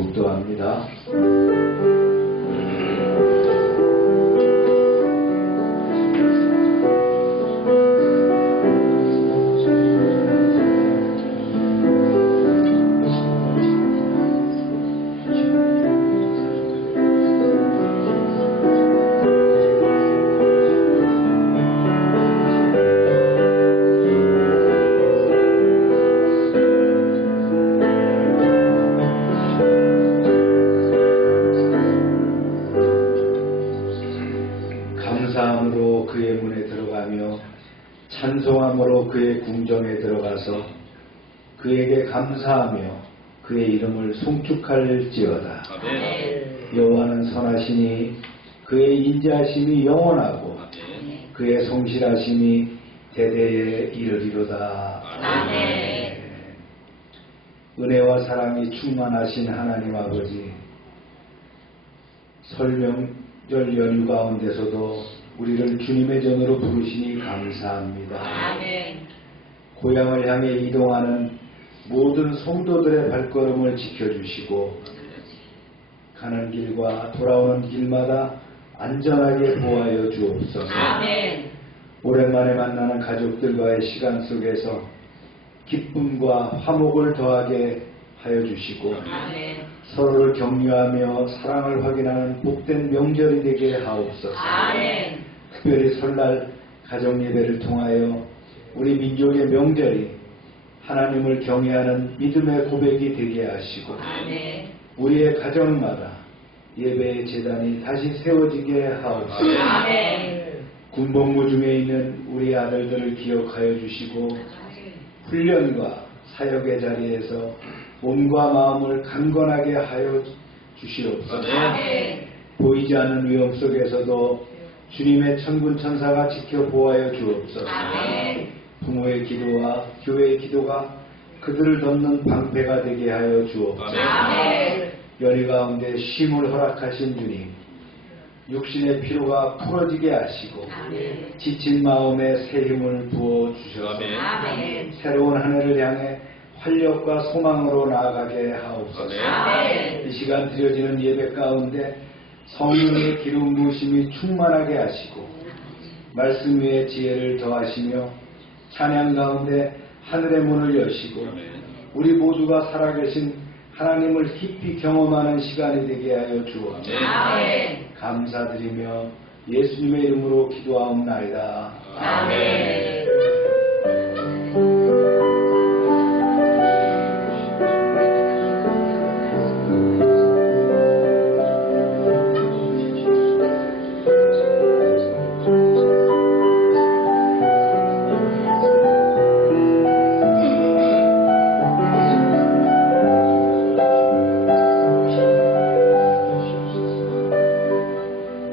묵도합니다. 감사함으로 그의 문에 들어가며 찬송함으로 그의 궁정에 들어가서 그에게 감사하며 그의 이름을 송축할지어다. 여호와는 선하시니 그의 인자하심이 영원하고 그의 성실하심이 대대에 이르리로다. 은혜와 사랑이 충만하신 하나님 아버지, 설명절 연휴 가운데서도 우리를 주님의 전으로 부르시니 감사합니다. 고향을 향해 이동하는 모든 성도들의 발걸음을 지켜주시고 가는 길과 돌아오는 길마다 안전하게 보호하여 주옵소서. 오랜만에 만나는 가족들과의 시간 속에서 기쁨과 화목을 더하게 하여 주시고 서로를 격려하며 사랑을 확인하는 복된 명절이 되게 하옵소서. 특별히 설날 가정예배를 통하여 우리 민족의 명절이 하나님을 경외하는 믿음의 고백이 되게 하시고 우리의 가정마다 예배의 제단이 다시 세워지게 하옵소서. 군복무 중에 있는 우리 아들들을 기억하여 주시고 훈련과 사역의 자리에서 몸과 마음을 강건하게 하여 주시옵소서. 보이지 않는 위험 속에서도 주님의 천군 천사가 지켜 보호하여 주옵소서. 부모의 기도와 교회의 기도가 그들을 덮는 방패가 되게 하여 주옵소서. 연희 가운데 쉼을 허락하신 주님, 육신의 피로가 풀어지게 하시고 지친 마음에 새 힘을 부어 주셔서 새로운 한 해를 향해 활력과 소망으로 나아가게 하옵소서. 이 시간 드려지는 예배 가운데 성령의 기름 부으심이 충만하게 하시고 말씀 위에 지혜를 더하시며 찬양 가운데 하늘의 문을 여시고 우리 모두가 살아계신 하나님을 깊이 경험하는 시간이 되게 하여 주옵소서. 감사드리며 예수님의 이름으로 기도하옵나이다. 아멘.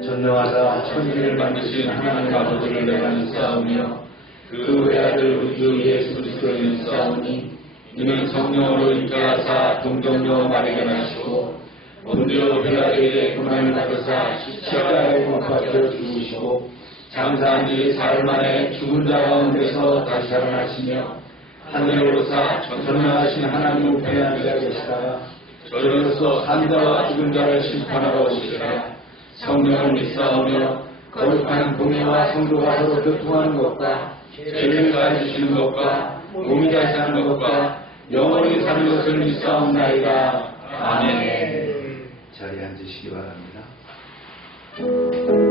전능하사 천지를 만드신 하나님 아버지를 내가 믿사오며 그 외아들 우리 주 예수 그리스도를 믿사오니 이는 성령으로 인자하사 동정녀 마리아를 낳으시고 본디오 빌라도에게 고난을 받으사 십자가에 못 박혀 죽으시고 장사한 지 사흘 만에 죽은 자 가운데서 다시 살아나시며 하늘에 오르사 전능하신 하나님 우편에 앉아 계시다가 저리로서 산 자와 죽은 자를 심판하러 오시리라. 성령을 믿사오며 거룩한 공예와 성도가 서로 교통하는 것과 죄를 사해주시는 것과 몸이 다시 사는 것과 영원히 사는 것을 믿사옵나이다. 아멘. 자리에 앉으시기 바랍니다. Yeah.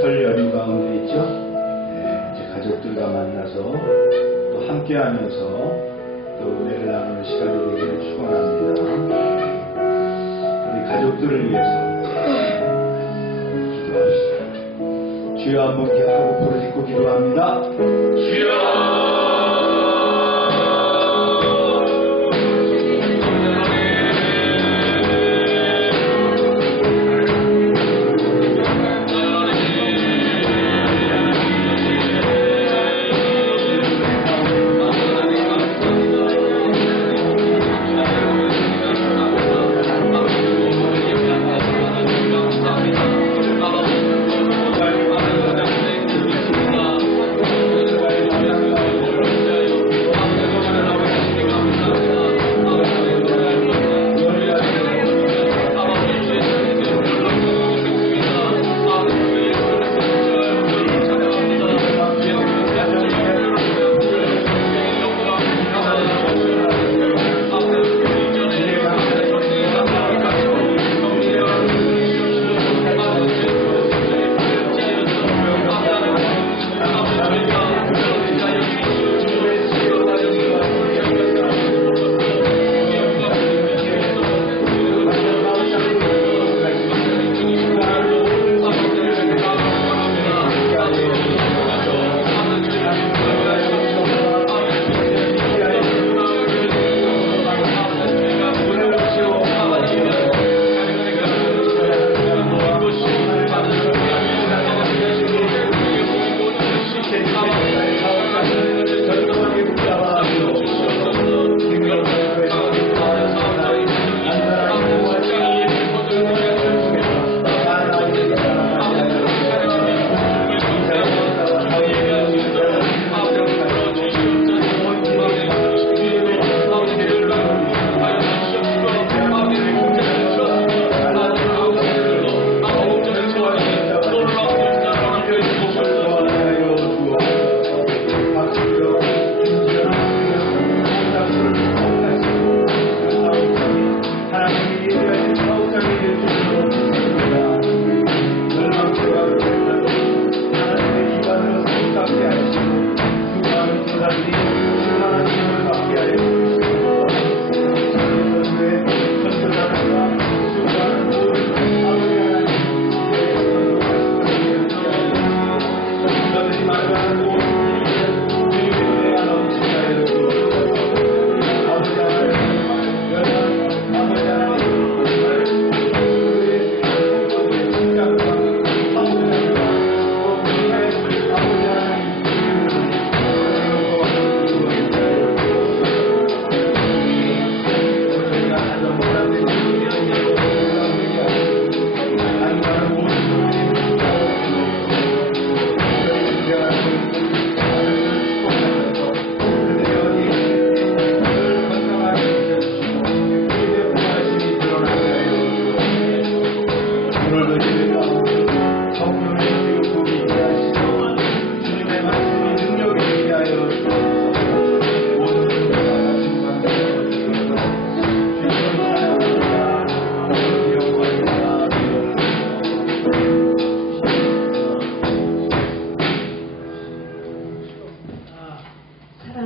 설 연휴 가운데 있죠. 이제 가족들과 만나서 또 함께하면서 또 은혜를 나누는 시간이 되기를 축원합니다. 우리 가족들을 위해서 기도합시다. 주여 한번 기억하고 부르짖고 기도합니다. 주여.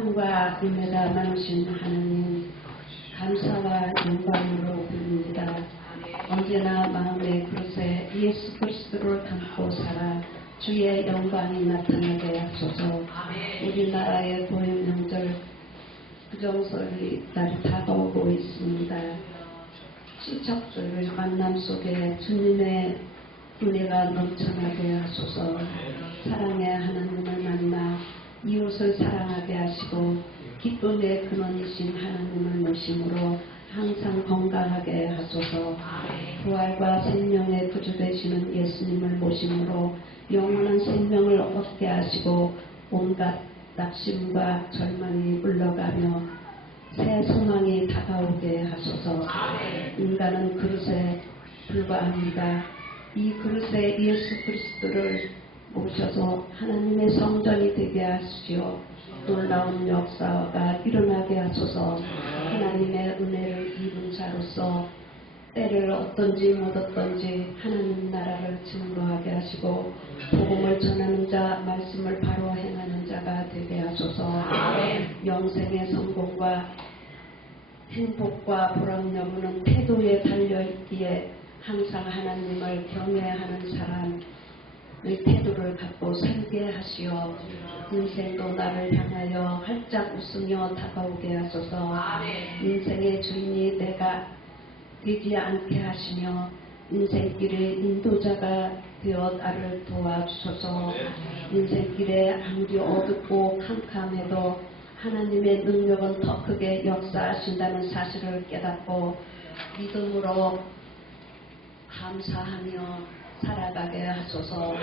사랑과 은혜가 많으신 하나님, 감사와 영광으로 부릅니다. 언제나 마음의 그릇에 예수 그리스도를 담고 살아 주의 영광이 나타나게 하소서. 우리나라의 보행 명절 부정설이 날이 다가오고 있습니다. 친척들의 만남 속에 주님의 은혜가 넘쳐나게 하소서. 사랑의 하나님을 만나 이웃을 사랑하게 하시고 기쁨의 근원이신 하나님을 모심으로 항상 건강하게 하소서. 부활과 생명의 구주 되시는 예수님을 모심으로 영원한 생명을 얻게 하시고 온갖 낙심과 절망이 물러가며 새 소망이 다가오게 하소서. 인간은 그릇에 불과합니다. 이 그릇에 예수 그리스도를 모셔서 하나님의 성전이 되게 하시오. 놀라운 역사가 일어나게 하소서. 하나님의 은혜를 입은 자로서 때를 얻든지 못 얻든지 하나님 나라를 증거하게 하시고 복음을 전하는 자, 말씀을 바로 행하는 자가 되게 하소서. 영생의 성공과 행복과 보람 여부는 태도에 달려있기에 항상 하나님을 경외하는 사람의 태도를 갖고 살게 하시어 인생도 나를 향하여 활짝 웃으며 다가오게 하소서. 인생의 주인이 내가 되지 않게 하시며 인생길의 인도자가 되어 나를 도와주소서. 인생길에 아무리 어둡고 캄캄해도 하나님의 능력은 더 크게 역사하신다는 사실을 깨닫고 믿음으로 감사하며 살아가게 하소서.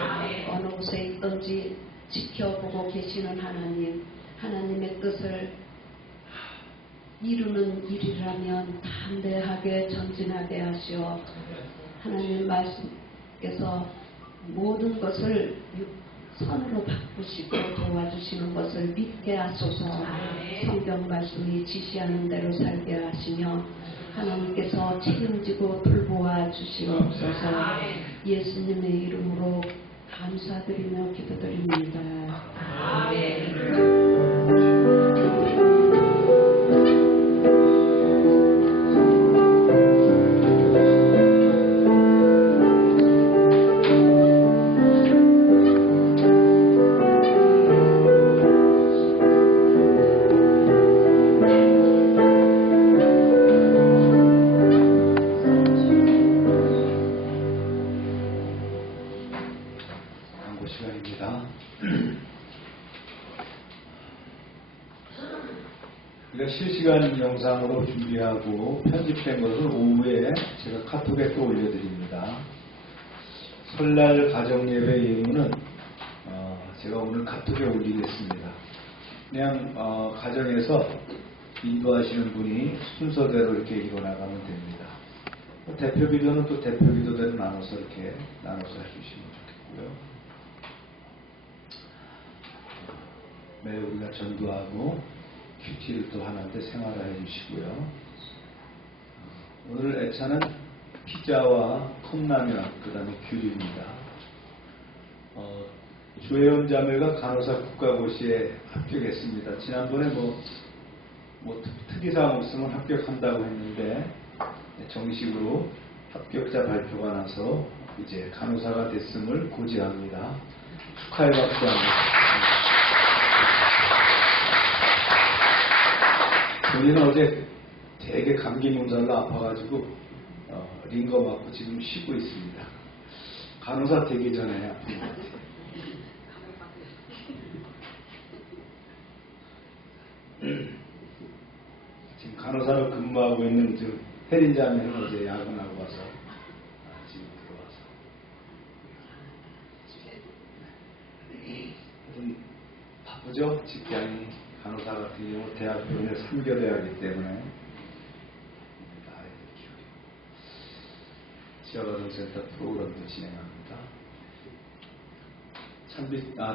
어느 곳에 있든지 지켜보고 계시는 하나님, 하나님의 뜻을 이루는 일이라면 담대하게 전진하게 하시어 하나님 말씀께서 모든 것을 선으로 바꾸시고 도와주시는 것을 믿게 하소서. 성경 말씀이 지시하는 대로 살게 하시며 하나님께서 책임지고 돌보아 주시옵소서. 예수님의 이름으로 감사드리며 기도드립니다. 아멘. 시간입니다. 우리가 실시간 영상으로 준비하고 편집된 것을 오후에 제가 카톡에 또 올려드립니다. 설날 가정예배 예물은 제가 오늘 카톡에 올리겠습니다. 그냥 가정에서 인도하시는 분이 순서대로 이렇게 이뤄나가면 됩니다. 대표기도는 또 대표기도대로 나눠서 이렇게 나눠서 해주시면 좋겠고요. 매일 우리가 전도하고 큐티를 또 하는데 생활을 해주시고요. 오늘 애차는 피자와 컵라면, 그 다음에 귤입니다. 조혜원 자매가 간호사 국가고시에 합격했습니다. 지난번에 뭐 특이사항 없으면 합격한다고 했는데 정식으로 합격자 발표가 나서 이제 간호사가 됐음을 고지합니다. 축하의 박수 한번. 본인은 어제 되게 감기 몸살로 아파가지고 링거 맞고 지금 쉬고 있습니다. 간호사 되기 전에 아픈 것 같아요. 지금 간호사로 근무하고 있는 혜린 자매는 어제 야근하고 와서 지금 들어와서 하여튼 바쁘죠? 직장이. 간호사 같은 경우 대학병원에 3개월에 하기 때문에 아이들 키우고 지역아동센터 프로그램도 진행합니다.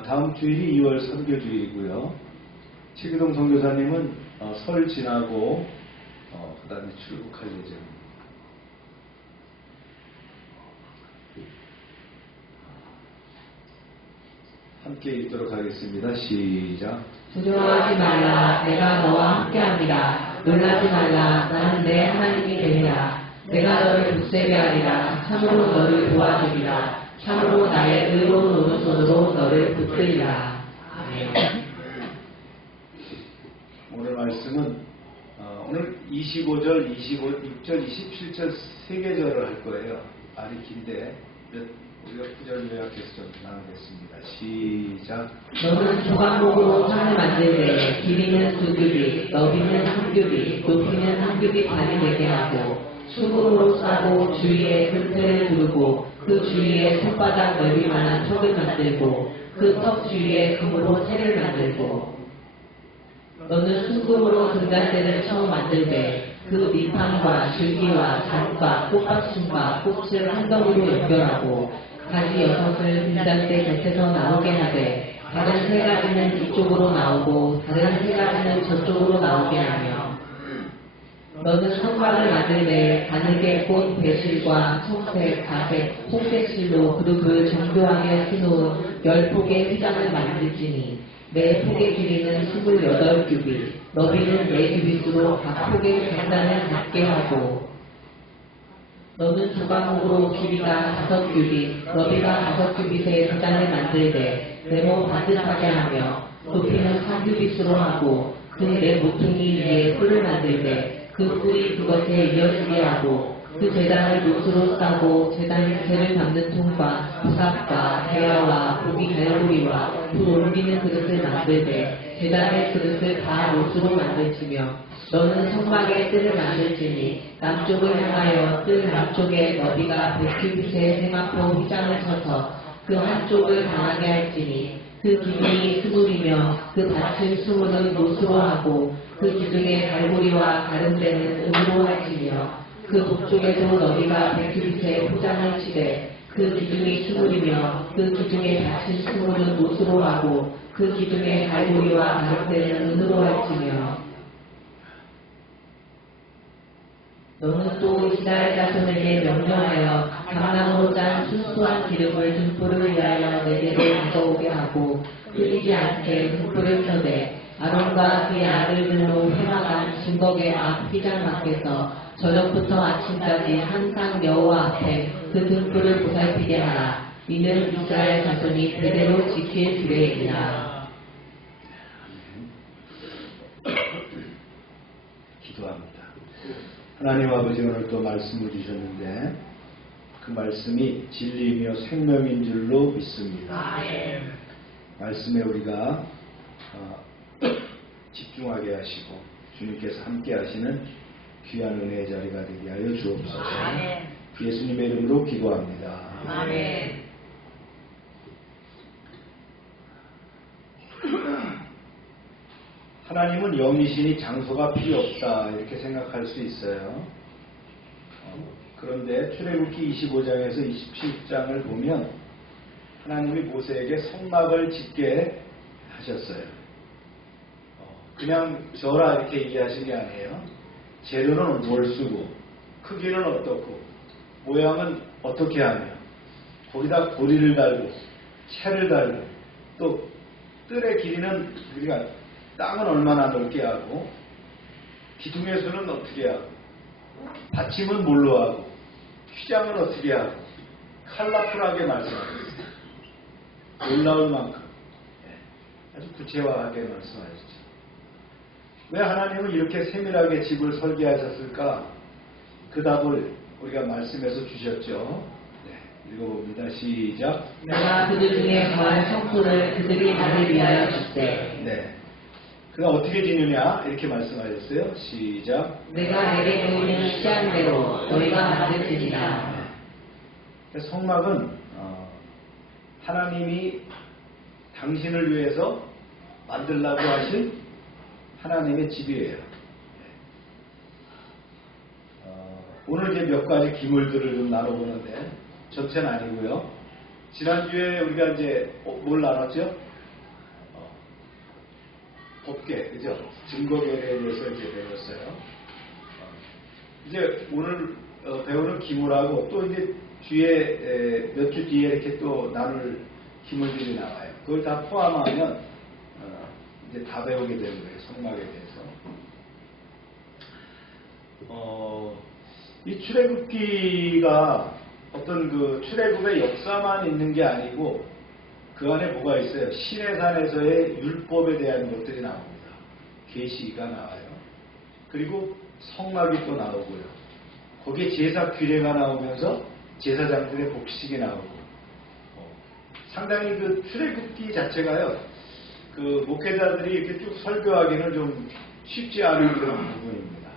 다음 주일이 2월 선교주일이고요. 최기동 선교사님은 설 지나고 그 다음에 출국할 예정입니다. 함께 읽도록 하겠습니다. 시작. 두려워하지 말라. 내가 너와 함께합니다. 놀라지 말라. 나는 내 하나님이 되리라. 내가 너를 붙세배하리라. 참으로 너를 도와주리라. 참으로 나의 의로운 오른손으로 너를 붙들리라. 아멘. 오늘 말씀은 오늘 25절, 26절, 27절 3개절을 할 거예요. 말이 긴데 우리가 구절 요약해서 좀 나누겠습니다. 시작. 너는 조각목으로 창을 만들 때 길이는 2규빗, 너비는 3규빗, 높이는 3규빗 반이 되게 하고 수금으로 싸고 주위에 금테를 두르고 그 주위에 손바닥 넓이만한 턱을 만들고 그 턱 주위에 금으로 테를 만들고 너는 순금으로 등잔대를 처음 만들 때 그 밑판과 줄기와 잔과 꽃받침과 꽃을 한 덩이로 연결하고 가지 6을 등잔대 곁에서 나오게 하되 다른 3가지는 이쪽으로 나오고 다른 3가지는 저쪽으로 나오게 하며 너는 성막을 만들 때 가늘게 꼰 배실과 청색, 가색, 홍색실로 그룹을 정교하게 해놓은 10폭의 휘장을 만들지니 매 폭의 길이는 28규빗, 너비는 4규빗으로 각 폭의 객단을 같게 하고 너는 조각목으로 길이가 5규빗, 너비가 5규빗의 객단을 만들되 네모 반듯하게 하며 높이는 4규빗으로 하고 그 네 모퉁이 위에 뿔을 만들되 그 뿔이 그것에 이어지게 하고 그 제단을 못으로 싸고 제단 재를 담는 통과 부삽과 대야와 고기 갈고리와 불 옮기는 그릇을 만들되 제단의 그릇을 다 못으로 만들지며 너는 성막의 뜰을 만들지니 남쪽을 향하여 뜰 남쪽에 너비가 100규빗의 세마포 휘장을 쳐서 그 한쪽을 당하게 할지니 그 기둥이 20이며 그 밭을 20은 못으로 하고 그 기둥의 갈고리와 가름대는 은으로 할지며 그 북쪽에도 너비가 100규빗의 포장을 치되 그 기둥이 20이며 그 기둥의 밭을 20은 못으로 하고 그 기둥의 갈고리와 가름대는 은으로 할지며 너는 또 이스라엘 자손에게 명령하여 감나무로 짠 순수한 기름을 등불을 위하여 내게로 가져오게 하고 끓이지 않게 등불을 켜되 아론과 그의 아들들로 해마다 증거의 앞 휘장 밖에서 저녁부터 아침까지 항상 여호와 앞에 그 등불을 보살피게 하라. 이는 이스라엘 자손이 대대로 지킬 규례이니라. 기도합니다. 하나님 아버지, 오늘 또 말씀을 주셨는데 그 말씀이 진리이며 생명인 줄로 믿습니다. 말씀에 우리가 집중하게 하시고 주님께서 함께 하시는 귀한 은혜의 자리가 되게 하여 주옵소서. 예수님의 이름으로 기도합니다. 아멘. 하나님은 영이시니 장소가 필요 없다 이렇게 생각할 수 있어요. 그런데 출애굽기 25장에서 27장을 보면 하나님이 모세에게 성막을 짓게 하셨어요. 그냥 저라 이렇게 얘기하신 게 아니에요. 재료는 뭘 쓰고 크기는 어떻고 모양은 어떻게 하며 거기다 고리를 달고 채를 달고 또 뜰의 길이는 우리가 땅은 얼마나 넓게 하고 기둥의 수는 어떻게 하고 받침은 뭘로 하고 휘장은 어떻게 하고 컬러풀하게 말씀하셨어요. 놀라울 만큼 아주 구체화하게 말씀하셨죠. 왜 하나님은 이렇게 세밀하게 집을 설계하셨을까? 그 답을 우리가 말씀에서 주셨죠. 네, 읽어봅니다. 시작. 내가 그들 중에 거할 성소를 그들이 나를 위하여 줬대. 네. 그가 어떻게 지느냐? 이렇게 말씀하셨어요. 시작. 내가 내게 보이는 시한대로 너희가 만들지니라. 네. 성막은 하나님이 당신을 위해서 만들라고 하신 하나님의 집이에요. 오늘 이제 몇 가지 기물들을 좀 나눠보는데 전체는 아니고요. 지난주에 우리가 이제 뭘 나눴죠? 법계, 그죠? 증거계에 대해서 이제 배웠어요. 이제 오늘 배우는 기물하고 또 이제 뒤에 몇 주 뒤에 이렇게 또 나눌 기물들이 나와요. 그걸 다 포함하면 이제 다 배우게 되는 거예요. 성막에 대해서. 이 출애굽기가 어떤 그 출애굽의 역사만 있는 게 아니고 그 안에 뭐가 있어요? 시내산에서의 율법에 대한 것들이 나옵니다. 계시가 나와요. 그리고 성막이 또 나오고요. 거기에 제사 규례가 나오면서 제사장들의 복식이 나오고 상당히 그 출애굽기 자체가요, 그 목회자들이 이렇게 쭉 설교하기는 좀 쉽지 않은 그런 부분입니다.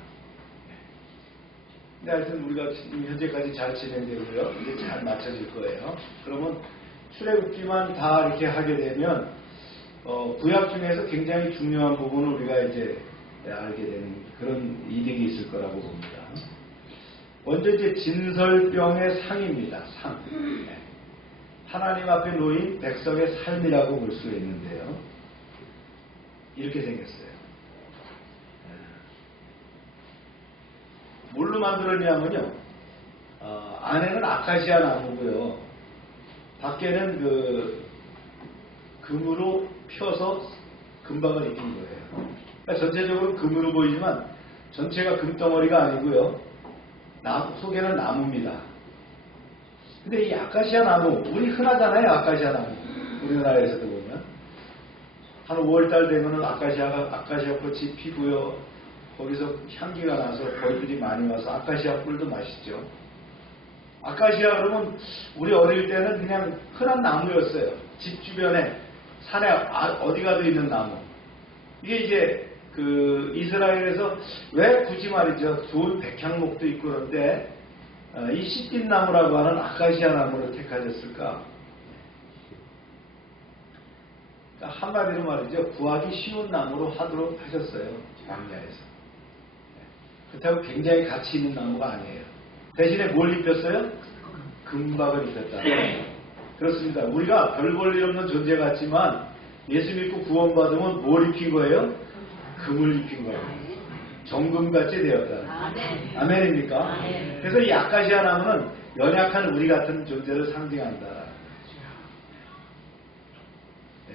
근데 하여튼 우리가 현재까지 잘 진행되고요. 이제 잘 맞춰질 거예요. 그러면 출애굽기만 다 이렇게 하게 되면 구약 중에서 굉장히 중요한 부분을 우리가 이제 알게 되는 그런 이득이 있을 거라고 봅니다. 먼저 이제 진설병의 상입니다. 상. 네. 하나님 앞에 놓인 백성의 삶이라고 볼 수 있는데요. 이렇게 생겼어요. 뭘로 만들었냐면요. 안에는 아카시아 나무고요. 밖에는 그 금으로 펴서 금박을 입힌 거예요. 그러니까 전체적으로 금으로 보이지만 전체가 금덩어리가 아니고요. 속에는 나무입니다. 근데 이 아카시아 나무, 우리 흔하잖아요. 아카시아 나무. 우리나라에서도 보면. 한 5월달 되면은 아카시아 꽃이 피고요. 거기서 향기가 나서 벌들이 많이 와서 아카시아 꿀도 맛있죠. 아카시아 그러면 우리 어릴 때는 그냥 흔한 나무였어요. 집 주변에 산에 어디 가도 있는 나무. 이게 이제 그 이스라엘에서 왜 굳이 말이죠. 좋은 백향목도 있고 그런데 이 시띠나무라고 하는 아카시아 나무를 택하셨을까? 그러니까 한마디로 말이죠. 구하기 쉬운 나무로 하도록 하셨어요. 광야에서. 그렇다고 굉장히 가치 있는 나무가 아니에요. 대신에 뭘 입혔어요? 금박을 입혔다. 그렇습니다. 우리가 별 볼 일 없는 존재 같지만 예수 믿고 구원받으면 뭘 입힌 거예요? 금을 입힌 거예요. 정금같이 되었다. 아멘입니까? 그래서 이 아카시아 나무는 연약한 우리 같은 존재를 상징한다. 네.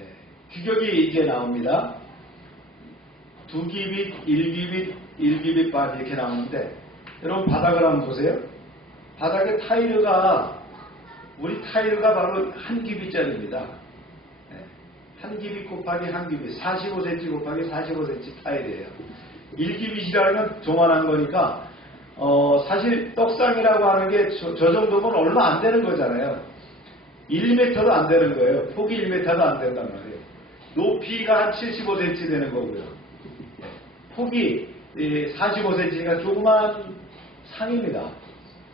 규격이 이제 나옵니다. 2규빗, 1규빗, 1규빗 반 이렇게 나오는데 여러분 바닥을 한번 보세요. 바닥에 타일가 우리 타일가 바로 1규빗짜리입니다. 네. 1규빗 곱하기 1규빗 45cm 곱하기 45cm 타일이에요. 1규빗이라면 조만한 거니까 사실 떡상이라고 하는 게 저 정도면 얼마 안 되는 거잖아요. 1m도 안 되는 거예요. 폭이 1m도 안 된단 말이에요. 높이가 한 75cm 되는 거고요. 폭이 45cm니까 조그만 상입니다.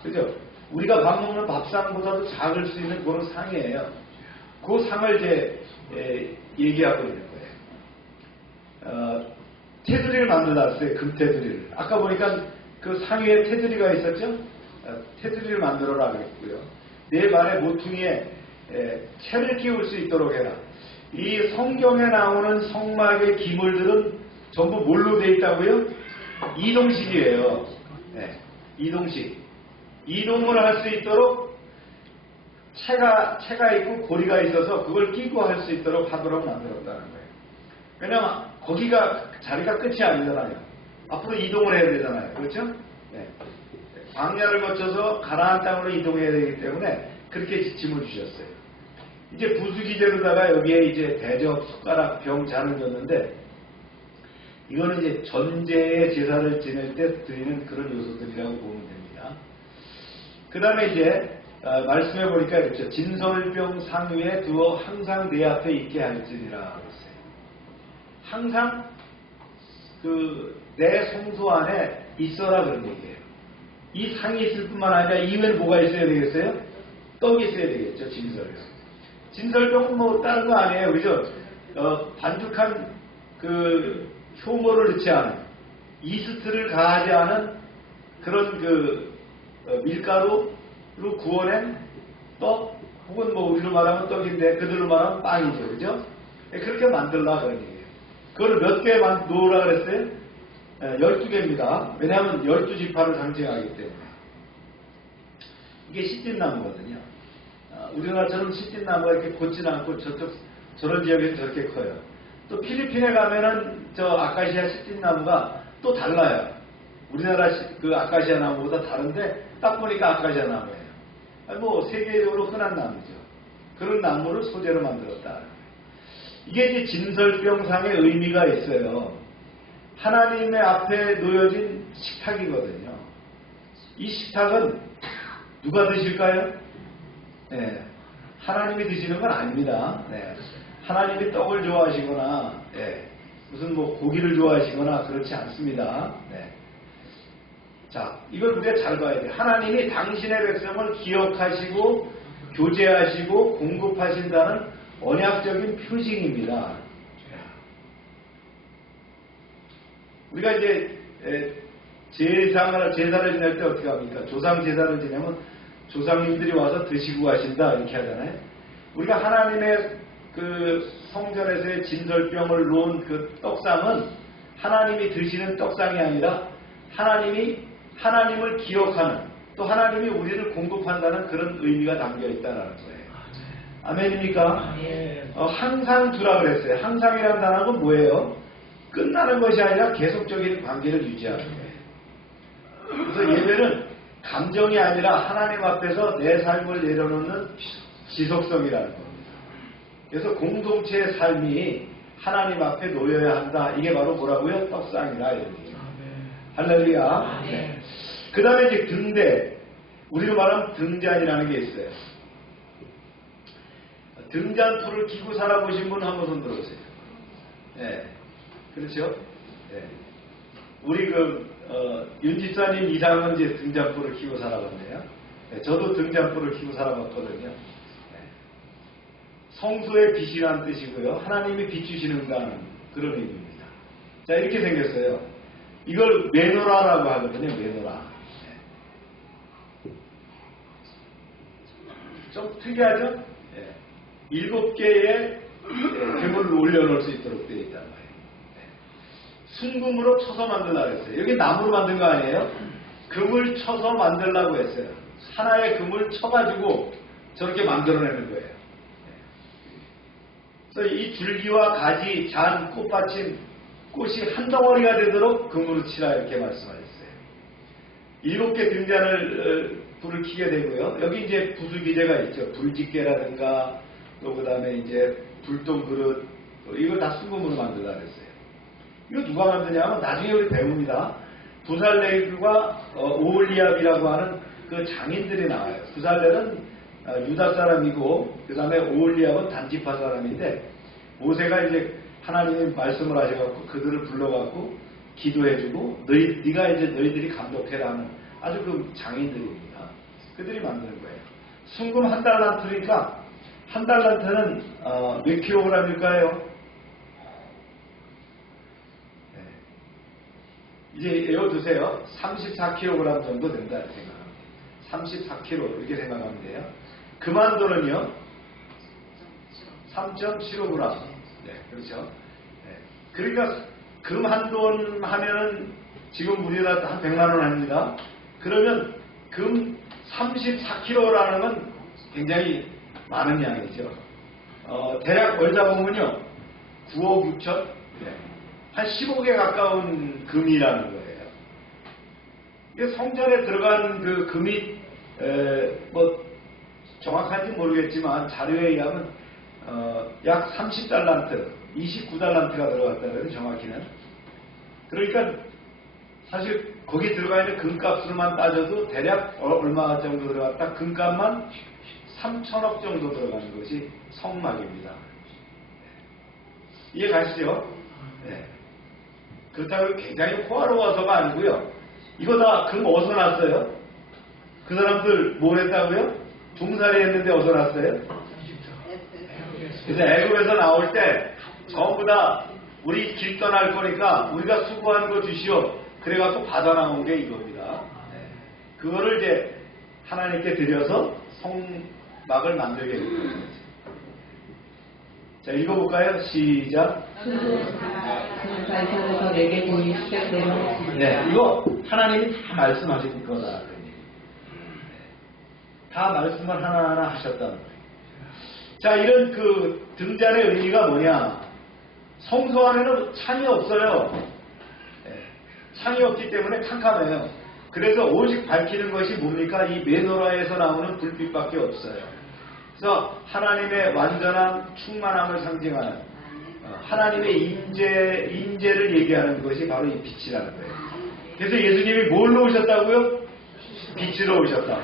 그죠? 우리가 밥 먹는 밥상보다도 작을 수 있는 그런 상이에요. 그 상을 이제 얘기하고 있는 거예요. 테두리를 만들어놨어요. 금테두리를. 아까 보니까 그 상위에 테두리가 있었죠? 테두리를 만들어라 그랬고요. 내 발의 모퉁이에 채를 끼울 수 있도록 해라. 이 성경에 나오는 성막의 기물들은 전부 뭘로 되어 있다고요? 이동식이에요. 네, 이동식. 이동을 할 수 있도록 채가 있고 고리가 있어서 그걸 끼고 할 수 있도록 하도록 만들었다는 거예요. 왜냐면 거기가 자리가 끝이 아니잖아요. 앞으로 이동을 해야 되잖아요. 그렇죠? 네. 광야를 거쳐서 가나안 땅으로 이동해야 되기 때문에 그렇게 지침을 주셨어요. 이제 부수기제로다가 여기에 이제 대접, 숟가락, 병, 잔을 줬는데 이거는 이제 전제의 제사를 지낼 때 드리는 그런 요소들이라고 보면 됩니다. 그 다음에 이제 말씀해 보니까 이렇죠. 진설병 상 위에 두어 항상 내 앞에 있게 할지니라 그랬어요. 항상 내 성소 안에 있어라 그런 얘기예요. 이 상이 있을 뿐만 아니라 이외에 뭐가 있어야 되겠어요? 떡이 있어야 되겠죠. 진설병. 진설병은 뭐 다른 거 아니에요. 그죠? 반죽한 효모를 넣지 않은 이스트를 가하지 않은 그런 밀가루로 구워낸 떡 혹은 뭐 우리로 말하면 떡인데 그들로 말하면 빵이죠. 그죠? 그렇게 만들라 그런 얘기예요. 그걸 몇 개 놓으라 그랬어요? 12개입니다. 왜냐하면 12지파를 상징하기 때문에. 이게 시띠나무거든요. 우리나라처럼 시띠나무가 이렇게 곧진 않고 저런 지역에서 저렇게 커요. 또 필리핀에 가면은 저 아카시아 시띠나무가 또 달라요. 우리나라 그 아카시아 나무보다 다른데 딱 보니까 아카시아 나무예요. 뭐 세계적으로 흔한 나무죠. 그런 나무를 소재로 만들었다. 이게 이제 진설병상의 의미가 있어요. 하나님의 앞에 놓여진 식탁이거든요. 이 식탁은 누가 드실까요? 네. 하나님이 드시는 건 아닙니다. 하나님이 떡을 좋아하시거나 무슨 뭐 고기를 좋아하시거나 그렇지 않습니다. 자, 이걸 우리가 잘 봐야 돼요. 하나님이 당신의 백성을 기억하시고 교제하시고 공급하신다는 언약적인 표징입니다. 우리가 이제 제사를 지낼 때 어떻게 합니까? 조상 제사를 지내면 조상님들이 와서 드시고 가신다 이렇게 하잖아요. 우리가 하나님의 그 성전에서의 진설병을 놓은 그 떡상은 하나님이 드시는 떡상이 아니라 하나님을 기억하는, 또 하나님이 우리를 공급한다는 그런 의미가 담겨 있다는 거예요. 아멘입니까? 항상 두라 그랬어요. 항상이라는 단어가 뭐예요? 끝나는 것이 아니라 계속적인 관계를 유지하는 거예요. 그래서 예배는 감정이 아니라 하나님 앞에서 내 삶을 내려놓는 지속성이라는 겁니다. 그래서 공동체의 삶이 하나님 앞에 놓여야 한다. 이게 바로 뭐라고요? 떡상이라 이런 얘기예요. 할렐루야. 그 다음에 이제 등대. 우리로 말하면 등잔이라는 게 있어요. 등잔불을 켜고 살아보신 분 한번 손 들어보세요. 그렇죠? 우리 윤집사님 이상은 이제 등잔불을 켜고 살아봤네요. 저도 등잔불을 켜고 살아봤거든요. 성소의 빛이라는 뜻이고요. 하나님이 비추시는가 그런 의미입니다. 자, 이렇게 생겼어요. 이걸 메노라라고 하거든요. 메노라. 좀 특이하죠? 7개의 괴물을 올려놓을 수 있도록 되어 있단 말이에요. 순금으로 쳐서 만들라고 했어요. 여기 나무로 만든 거 아니에요? 금을 쳐서 만들라고 했어요. 하나의 금을 쳐가지고 저렇게 만들어내는 거예요. 그래서 이 줄기와 가지, 잔, 꽃받침, 꽃이 한 덩어리가 되도록 금으로 치라 이렇게 말씀하셨어요. 7개 등잔을 불을 켜게 되고요. 여기 이제 부수기제가 있죠. 불집게라든가 또 그 다음에 이제 불똥 그릇, 이걸 다 순금으로 만들라 그랬어요. 이거 누가 만드냐면 나중에 우리 배웁니다. 부살렐과 오홀리압이라고 하는 그 장인들이 나와요. 부살렐은 유다 사람이고 그 다음에 오홀리압은 단지파 사람인데 모세가 이제 하나님의 말씀을 하셔갖고 그들을 불러갖고 기도해주고 네가 이제 너희들이 감독해라 하는 아주 그 장인들입니다. 그들이 만드는 거예요. 순금 1달란트니까 1달란트는 몇 킬로그램일까요? 이제 외워두세요. 34kg 정도 된다 이렇게 생각합니다. 34kg 이렇게 생각하면 돼요. 금한도는요 3.75g. 그렇죠. 그러니까 금 한 돈 하면은 지금 우리나라 한 100만 원 합니다. 그러면 금 34kg라는 건 굉장히 많은 양이죠. 대략 월 잡으면요 9억 6천, 한 15개 가까운 금이라는 거예요. 이게 성전에 들어간 그 금이 뭐 정확한지 모르겠지만 자료에 의하면 약 30달란트, 29달란트가 들어갔다는 정확히는. 그러니까 사실 거기 들어가 있는 금값으로만 따져도 대략 얼마 정도 들어갔다? 금값만 3천억 정도 들어가는 것이 성막입니다. 이해 가시죠? 그렇다고 굉장히 호화로워서가 아니고요. 이거 다 금 어디서 났어요? 그 사람들 뭘 했다고요? 종살이 했는데 어디서 났어요? 그래서 애굽에서 나올 때 전부 다 우리 길 떠날 거니까 우리가 수고한 거 주시오. 그래갖고 받아 나온 게 이겁니다. 그거를 이제 하나님께 드려서 성막을 만들게 된 거죠. 자, 읽어볼까요? 시작. 발상에서 내게 보인 시작대로. 이거 하나님이 다 말씀하실 거다. 다 말씀을 하나하나 하셨다는 거예요. 자, 이런 그 등잔의 의미가 뭐냐? 성소 안에는 창이 없어요. 창이 없기 때문에 캄캄해요. 그래서 오직 밝히는 것이 뭡니까? 이 메노라에서 나오는 불빛밖에 없어요. 그래서 하나님의 완전한 충만함을 상징하는 하나님의 임재를 얘기하는 것이 바로 이 빛이라는 거예요. 그래서 예수님이 뭘로 오셨다고요? 빛으로 오셨다.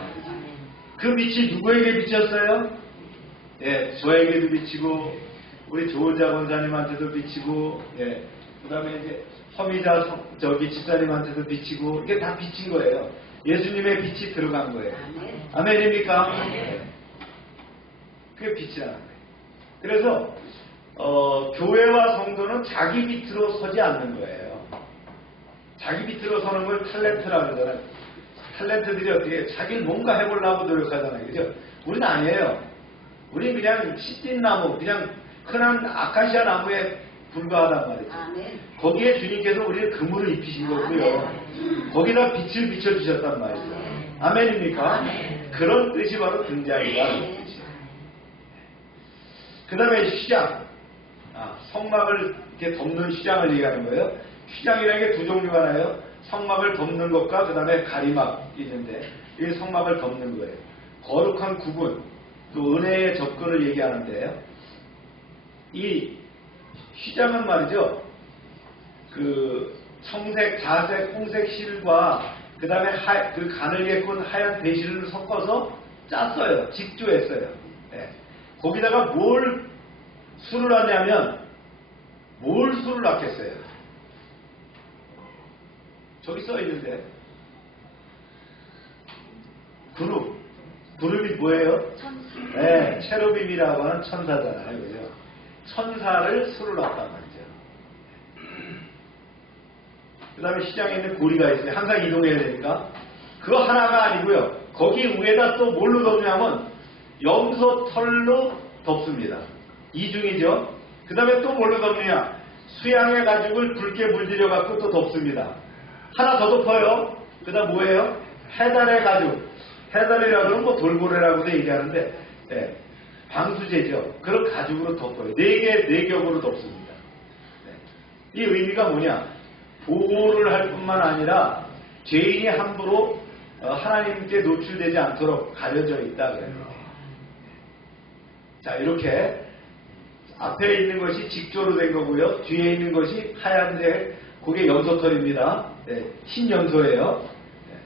그 빛이 누구에게 비쳤어요? 예, 저에게도 비치고 우리 조은자 권사님한테도 비치고, 예, 그다음에 이제 허미자 집사님한테도 비치고, 이게 다 비친 거예요. 예수님의 빛이 들어간 거예요. 아멘입니까? 네. 그게 빛이라는 거예요. 그래서 교회와 성도는 자기 빛으로 서지 않는 거예요. 자기 빛으로 서는 걸 탤런트라고 그러잖아요. 탤런트들이 어떻게 자기를 뭔가 해보려고 노력하잖아요. 그죠? 우리는 아니에요. 우리는 그냥 씨앗나무, 그냥 흔한 아카시아 나무에 불과하단 말이죠. 거기에 주님께서 우리를 금으로 입히신 거고요. 거기다 빛을 비춰주셨단 말이죠. 아멘입니까? 그런 뜻이 바로 등장이다. 그 다음에 휘장. 성막을 이렇게 덮는 휘장을 얘기하는 거예요. 휘장이라는 게 두 종류가 나요. 성막을 덮는 것과 그 다음에 가리막이 있는데, 이게 성막을 덮는 거예요. 거룩한 구분, 또 은혜의 접근을 얘기하는데요. 이 휘장은 말이죠. 그 청색, 자색, 홍색 실과 그 다음에 그 가늘게 꾼 하얀 배실을 섞어서 짰어요. 직조했어요. 네. 거기다가 뭘 술을 놨냐면, 뭘 술을 놨겠어요? 저기 써 있는데, 구름이 뭐예요? 천사. 네, 체루빔이라고 하는 천사잖아요. 그죠? 천사를 술을 놨단 말이죠. 그 다음에 시장에 있는 고리가 있어요. 항상 이동해야 되니까. 그거 하나가 아니고요. 거기 위에다 또 뭘로 덮냐면 염소 털로 덮습니다. 이중이죠. 그 다음에 또 뭘로 덮느냐. 수양의 가죽을 붉게 물들여 갖고 또 덮습니다. 하나 더 덮어요. 그 다음 뭐예요? 해달의 가죽. 해달이라고 하면 뭐 돌고래라고도 얘기하는데, 네, 방수제죠. 그런 가죽으로 덮어요. 4개 겹으로 덮습니다. 네. 이 의미가 뭐냐. 보호를 할 뿐만 아니라 죄인이 함부로 하나님께 노출되지 않도록 가려져 있다 그래요. 자, 이렇게 앞에 있는 것이 직조로 된 거고요. 뒤에 있는 것이 하얀색, 그게 염소털입니다. 네, 흰 염소예요. 네.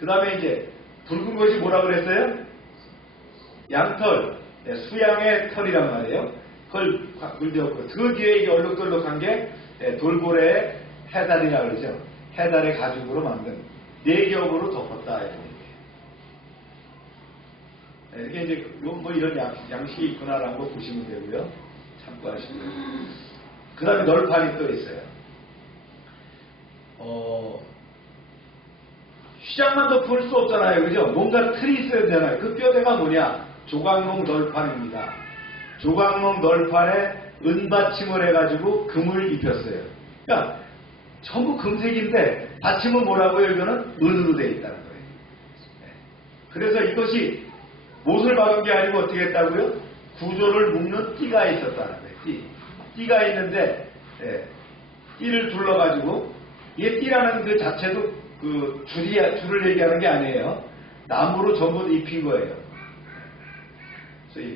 그 다음에 이제 붉은 것이 뭐라 그랬어요? 양털, 네, 수양의 털이란 말이에요. 그걸 물들였고, 그 뒤에 이게 얼룩덜룩한 게 돌고래의 해달이라고 그러죠. 해달의 가죽으로 만든 4겹으로 덮었다. 이게 이제 뭐 이런 양식이 있구나라는 거 보시면 되고요. 참고하시고요. 그 다음에 널판이 또 있어요. 휘장만 덮을 수 없잖아요. 그죠? 뭔가 틀이 있어야 되잖아요. 그 뼈대가 뭐냐? 조각목 널판입니다. 조각목 널판에 은받침을 해가지고 금을 입혔어요. 그러니까 전부 금색인데 받침은 뭐라고요? 이거는 은으로 되어 있다는 거예요. 네. 그래서 이것이 못을 박은 게 아니고 어떻게 했다고요? 구조를 묶는 띠가 있었다는 거예요. 띠가 있는데, 네, 띠를 둘러가지고, 이게 띠라는 그 자체도 그 줄을 얘기하는 게 아니에요. 나무로 전부 입힌 거예요. 그래서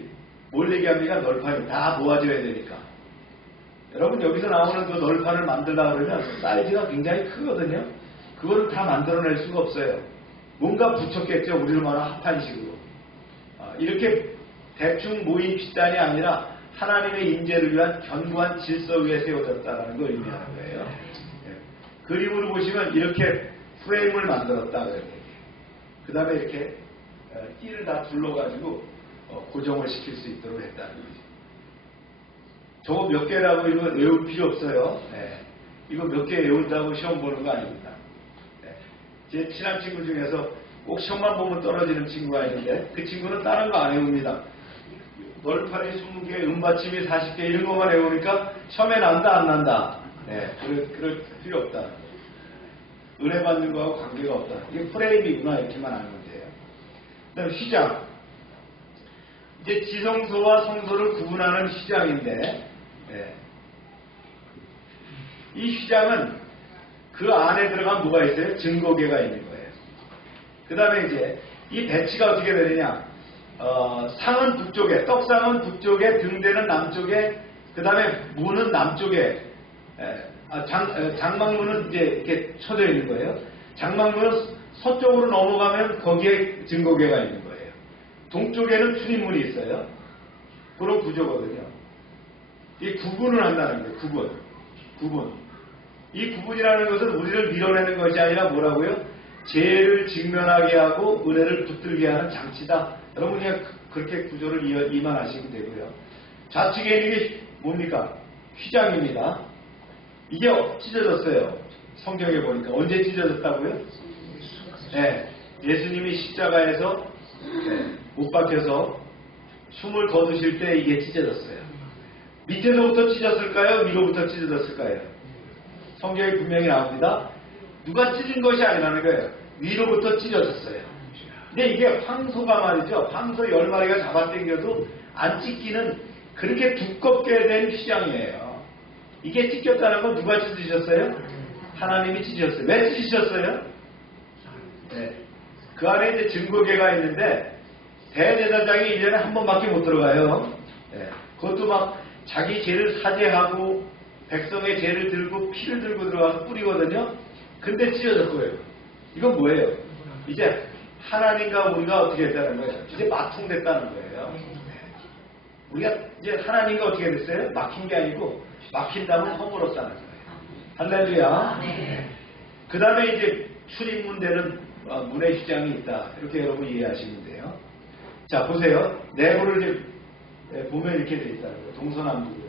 뭘 얘기합니까? 널판이 다 모아져야 되니까. 여러분 여기서 나오는 그 널판을 만들려고 그러면 사이즈가 굉장히 크거든요. 그거를 다 만들어낼 수가 없어요. 뭔가 붙였겠죠. 우리를 말하는 합판식으로. 이렇게 대충 모인 집단이 아니라 하나님의 임재를 위한 견고한 질서 위에 세워졌다는 걸 의미하는 거예요. 네. 그림으로 보시면 이렇게 프레임을 만들었다. 그 다음에 이렇게 띠를 다 둘러가지고 고정을 시킬 수 있도록 했다는 거죠. 저거 몇 개라고 이거 외울 필요 없어요. 네. 이거 몇 개 외운다고 시험 보는 거 아닙니다. 네. 제 친한 친구 중에서 꼭 시험만 보면 떨어지는 친구가 있는데 그 친구는 다른 거 안 외웁니다. 널판이 20개, 은받침이 40개 이런 것만 외우니까 시험에 난다 안 난다. 네. 그럴 필요 없다. 은혜 받는 거하고 관계가 없다. 이게 프레임이구나 이렇게만 아는 문제예요. 그 다음에 휘장. 이제 지성소와 성소를 구분하는 휘장인데, 네. 이 휘장은 그 안에 들어간 뭐가 있어요? 증거계가 있는 거예요. 그 다음에 이제 이 배치가 어떻게 되느냐? 상은 북쪽에, 떡상은 북쪽에, 등대는 남쪽에, 그 다음에 문은 남쪽에, 장막문은 이제 이렇게 쳐져 있는 거예요. 장막문은 서쪽으로 넘어가면 거기에 증거계가 있는 거예요. 동쪽에는 출입문이 있어요. 그런 구조거든요. 이 구분을 한다는 거예요. 구분. 이 구분이라는 것은 우리를 밀어내는 것이 아니라 뭐라고요? 죄를 직면하게 하고 은혜를 붙들게 하는 장치다. 여러분이 그렇게 구조를 이만하시면 되고요. 좌측에 있는 게 뭡니까? 휘장입니다. 이게 찢어졌어요. 성경에 보니까. 언제 찢어졌다고요? 네, 예수님이 십자가에서 못 박혀서 숨을 거두실 때 이게 찢어졌어요. 밑에서부터 찢었을까요? 위로부터 찢어졌을까요? 성경에 분명히 나옵니다. 누가 찢은 것이 아니라는 거예요. 위로부터 찢어졌어요. 근데 이게 황소가 말이죠. 황소 10마리가 잡아당겨도 안 찢기는 그렇게 두껍게 된 휘장이에요. 이게 찢겼다는 건 누가 찢으셨어요? 하나님이 찢으셨어요. 왜 찢으셨어요? 네. 그 안에 이제 증거계가 있는데 대제사장이 1년에 한 번밖에 못 들어가요. 네. 그것도 막 자기 죄를 사죄하고 백성의 죄를 들고 피를 들고 들어가서 뿌리거든요. 근데 찢어졌고요. 이건 뭐예요? 이제 하나님과 우리가 어떻게 했다는 거예요? 이제 마통됐다는 거예요. 우리가 이제 하나님과 어떻게 됐어요? 막힌 게 아니고 막힌다면 허물었다는 거예요. 할렐루야. 그 다음에 이제 출입문되는 문의 휘장이 있다. 이렇게 여러분 이해하시면 돼요. 자, 보세요. 내부를 이제 보면 이렇게 돼 있다는 거예요. 동서남북으로.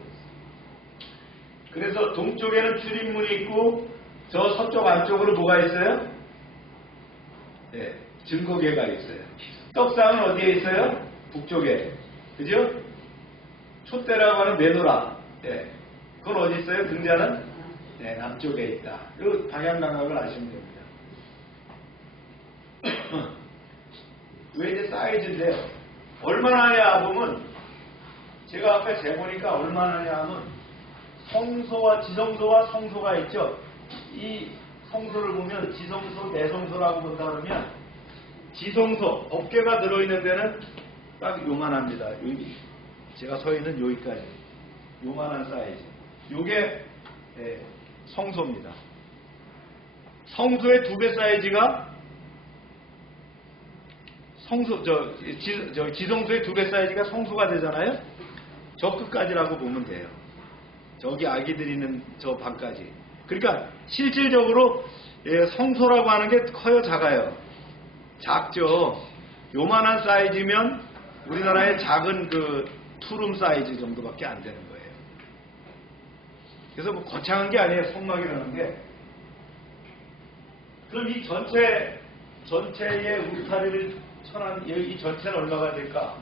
그래서 동쪽에는 출입문이 있고 저 서쪽 안쪽으로 뭐가 있어요? 네, 증거계가 있어요. 떡상은 어디에 있어요? 북쪽에. 그죠? 촛대라고 하는 메노라. 네. 그건 어디 있어요? 등자는 네, 남쪽에 있다. 이 방향 감각을 아시면 됩니다. 왜 이제 사이즈인데요? 얼마나 하냐 보면 제가 아까 재보니까 얼마나 하냐 하면 성소와 지성소와 성소가 있죠. 이 성소를 보면 지성소, 내성소라고 본다 그러면 지성소, 어깨가 들어있는 데는 딱 요만합니다. 여기 제가 서 있는 여기까지 요만한 사이즈. 요게 성소입니다. 성소의 2배 사이즈가 지성소의 2배 사이즈가 성소가 되잖아요. 저 끝까지라고 보면 돼요. 저기 아기들이 있는 저 방까지. 그러니까 실질적으로 성소라고 하는 게 커요, 작아요? 작죠. 요만한 사이즈면 우리나라의 작은 그 투룸 사이즈 정도밖에 안 되는 거예요. 그래서 뭐 거창한 게 아니에요, 성막이라는 게. 그럼 이 전체의 울타리를 천한 이 전체는 얼마가 될까?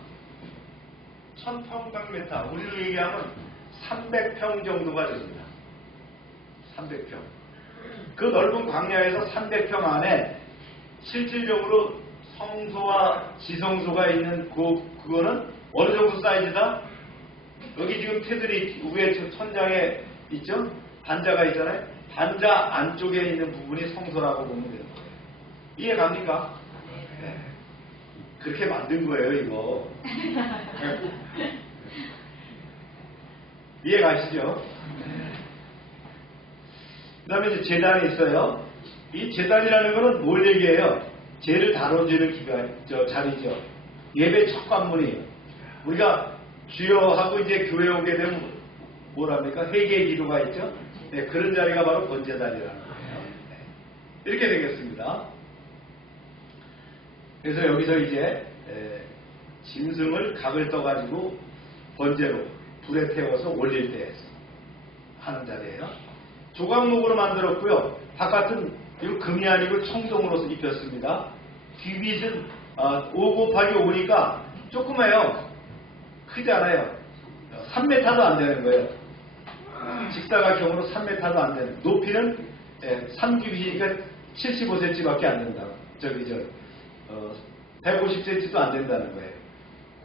1000평방미터. 우리로 얘기하면 300평 정도가 됩니다. 300평. 그 넓은 광야에서 300평 안에 실질적으로 성소와 지성소가 있는 그거는 어느 정도 사이즈다? 여기 지금 테두리 위에 천장에 있죠? 반자가 있잖아요. 반자 안쪽에 있는 부분이 성소라고 보면 되는 거예요. 이해 갑니까? 네. 그렇게 만든 거예요, 이거. 이해 가시죠? 그 다음에 이제 제단이 있어요. 이 제단이라는 거는 뭘 얘기해요? 죄를 다뤄주는 자리죠. 예배 첫 관문이에요. 우리가 주여하고 이제 교회 오게 되면 뭐랍니까? 회개 기도가 있죠? 네, 그런 자리가 바로 번제단이라는 거예요. 네. 이렇게 되겠습니다. 그래서 여기서 이제 짐승을 각을 떠가지고 번제로 불에 태워서 올릴 때 하는 자리예요. 조각목으로 만들었고요. 바깥은 이거 금이 아니고 청동으로 입혔습니다. 뒷빛은 5 곱하기 5니까 조그마해요. 크지 않아요. 3m도 안 되는 거예요. 직사각형으로 3m도 안 되는. 높이는 3큐빅이니까 75cm밖에 안 된다. 150cm도 안 된다는 거예요.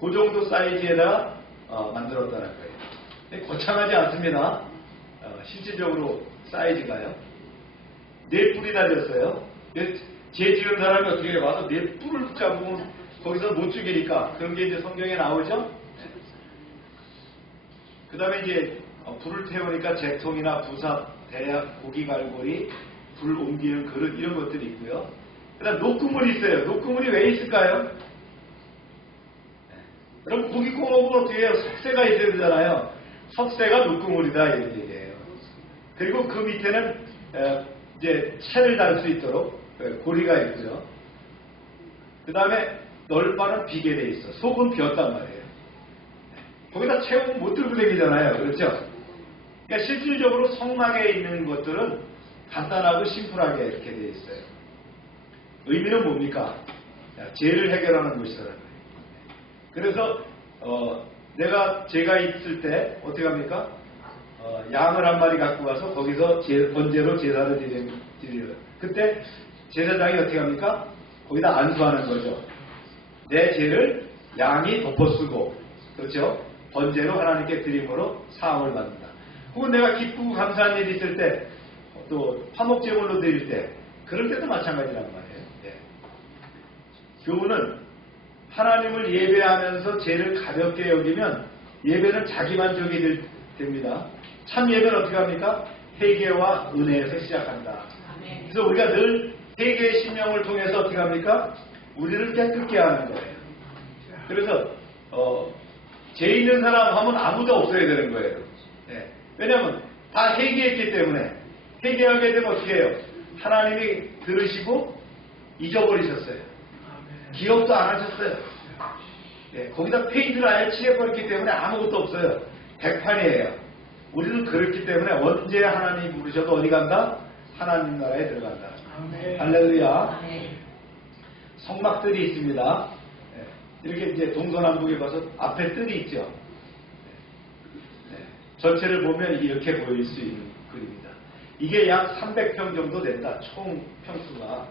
그 정도 사이즈에다가 만들었다는 거예요. 거창하지 않습니다. 실질적으로 사이즈가요. 4뿔이 달렸어요. 제 지은 사람이 어떻게 와서 4뿔을 잡으면 거기서 못 죽이니까 그런 게 이제 성경에 나오죠. 그 다음에 이제 불을 태우니까 재통이나 부삽, 대약, 고기 갈고리, 불 옮기는 그릇 이런 것들이 있고요. 그 다음 녹구물이 있어요. 녹구물이 왜 있을까요? 여러분 고기 구워 먹으면 어떻게 해요? 석쇠가 있어야 되잖아요. 석쇠가 누꾸물이다 이런 얘기예요. 그리고 그 밑에는 이제 채를 달 수 있도록 고리가 있고요. 그 다음에 널바는 비게 돼 있어. 속은 비었단 말이에요. 거기다 채우면 못 들고 다니잖아요. 그렇죠? 그러니까 실질적으로 성막에 있는 것들은 간단하고 심플하게 이렇게 돼 있어요. 의미는 뭡니까? 죄를 해결하는 것이라는 거예요. 그래서 제가 있을 때 어떻게 합니까? 양을 한 마리 갖고 가서 거기서 번제로 제사를 드려요. 그때 제사장이 어떻게 합니까? 거기다 안수하는 거죠. 내 죄를 양이 덮어쓰고, 그렇죠? 번제로 하나님께 드림으로 사함을 받는다. 혹은 내가 기쁘고 감사한 일이 있을 때, 또 화목제물로 드릴 때, 그럴 때도 마찬가지란 말이에요. 예. 교훈은 하나님을 예배하면서 죄를 가볍게 여기면 예배는 자기만족이 됩니다. 참 예배는 어떻게 합니까? 회개와 은혜에서 시작한다. 그래서 우리가 늘 회개의 심령을 통해서 어떻게 합니까? 우리를 깨끗게 하는 거예요. 그래서 죄 있는 사람 하면 아무도 없어야 되는 거예요. 네. 왜냐하면 다 회개했기 때문에 회개하게 되면 어떻게 해요? 하나님이 들으시고 잊어버리셨어요. 기억도 안 하셨어요. 네. 거기다 페인트를 아예 칠해버렸기 때문에 아무것도 없어요. 백판이에요. 우리는 그렇기 때문에 언제 하나님이 부르셔도 어디 간다? 하나님 나라에 들어간다. 아멘. 할렐루야. 아멘. 성막들이 있습니다. 이렇게 이제 동서남북에 봐서 앞에 뜰이 있죠. 전체를 보면 이렇게 보일 수 있는 그림입니다. 이게 약 300평 정도 된다. 총 평수가.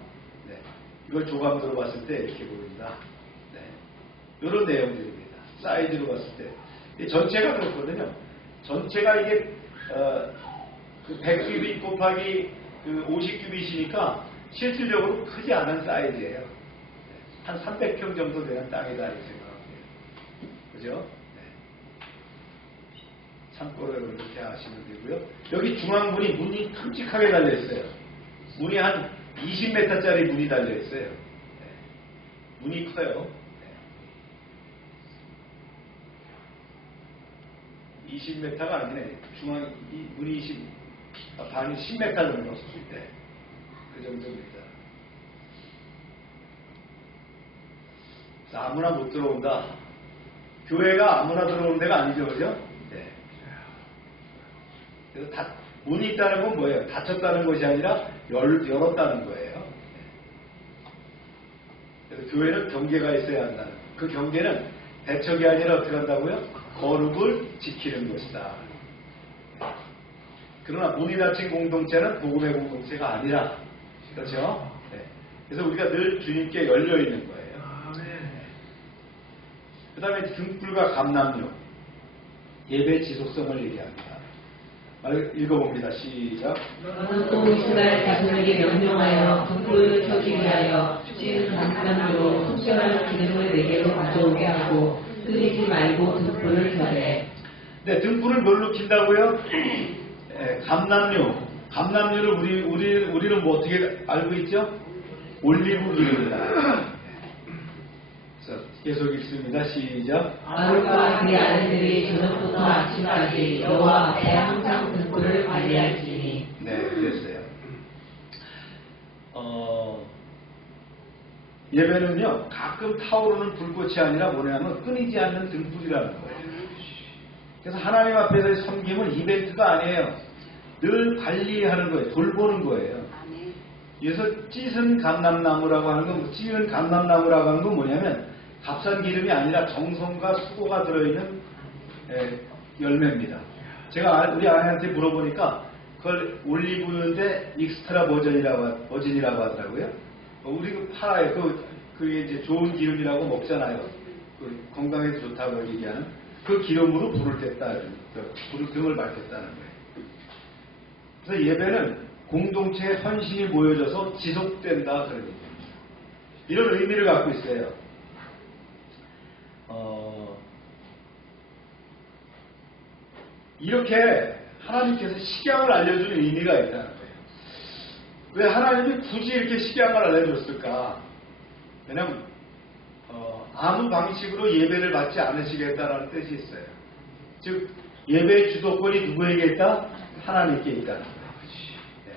이걸 조감으로 봤을 때 이렇게 보인다. 이런 내용들입니다. 사이즈로 봤을 때. 전체가 그렇거든요. 전체가 이게 100규빗 곱하기 50규빗이니까 실질적으로 크지 않은 사이즈예요. 한 300평 정도 되는 땅이다 이렇게 생각합니다. 그죠? 참고로 이렇게 하시면 되고요. 여기 중앙문이 문이 큼직하게 달려있어요. 문이 한 20m짜리 문이 달려있어요. 문이 커요. 20m가 아니네. 문이 반이 10m 정도. 그 정도입니다. 아무나 못 들어온다. 교회가 아무나 들어오는 데가 아니죠, 그죠? 네. 그래서 문이 있다는 건 뭐예요? 닫혔다는 것이 아니라 열었다는 거예요. 그래서 교회는 경계가 있어야 한다는. 그 경계는 대척이 아니라 어떻게 한다고요? 거룩을 지키는 것이다. 그러나 문이 닫힌 공동체는 복음의 공동체가 아니라, 그렇죠? 네. 그래서 우리가 늘 주님께 열려 있는 거예요. 그 다음에 등불과 감람료, 예배 지속성을 얘기합니다. 읽어봅니다. 시작. 너는 또 이스라엘 자손에게 명령하여 등불을 켜기 위하여 찌은 감람료로 속죄하는 기름을 내게로 가져오게 하고 끓이지 말고 등불을 켜래. 네, 등불을 뭘로 킨다고요? 감람료를 우리는 뭐 어떻게 알고 있죠? 올리브 기름이다. 계속 읽습니다. 시작. 아론과 그의 아들들이 저녁부터 아침까지 여호와 앞에 항상 등불을 관리할지니. 네, 그랬어요. 예배는요, 가끔 타오르는 불꽃이 아니라 뭐냐면 끊이지 않는 등불이라는 거예요. 그래서 하나님 앞에서의 섬김은 이벤트가 아니에요. 늘 관리하는 거예요. 돌보는 거예요. 그래서 찌은 감람나무라고 하는 건 뭐냐면 값싼 기름이 아니라 정성과 수고가 들어있는 열매입니다. 제가 우리 아내한테 물어보니까 그걸 올리브유인데 익스트라 버진이라고 하더라고요. 우리 팔아요. 그게 이제 좋은 기름이라고 먹잖아요. 건강에 좋다고 얘기하는 그 기름으로 불을 뗐다, 등을 밝혔다는 거예요. 그래서 예배는 공동체의 헌신이 모여져서 지속된다 그런 얘기입니다. 이런 의미를 갖고 있어요. 이렇게 하나님께서 식양을 알려주는 의미가 있다는 거예요. 왜 하나님이 굳이 이렇게 식양을 알려줬을까? 왜냐면 아무 방식으로 예배를 받지 않으시겠다라는 뜻이 있어요. 즉 예배의 주도권이 누구에게 있다? 하나님께 있다는 거예요. 네.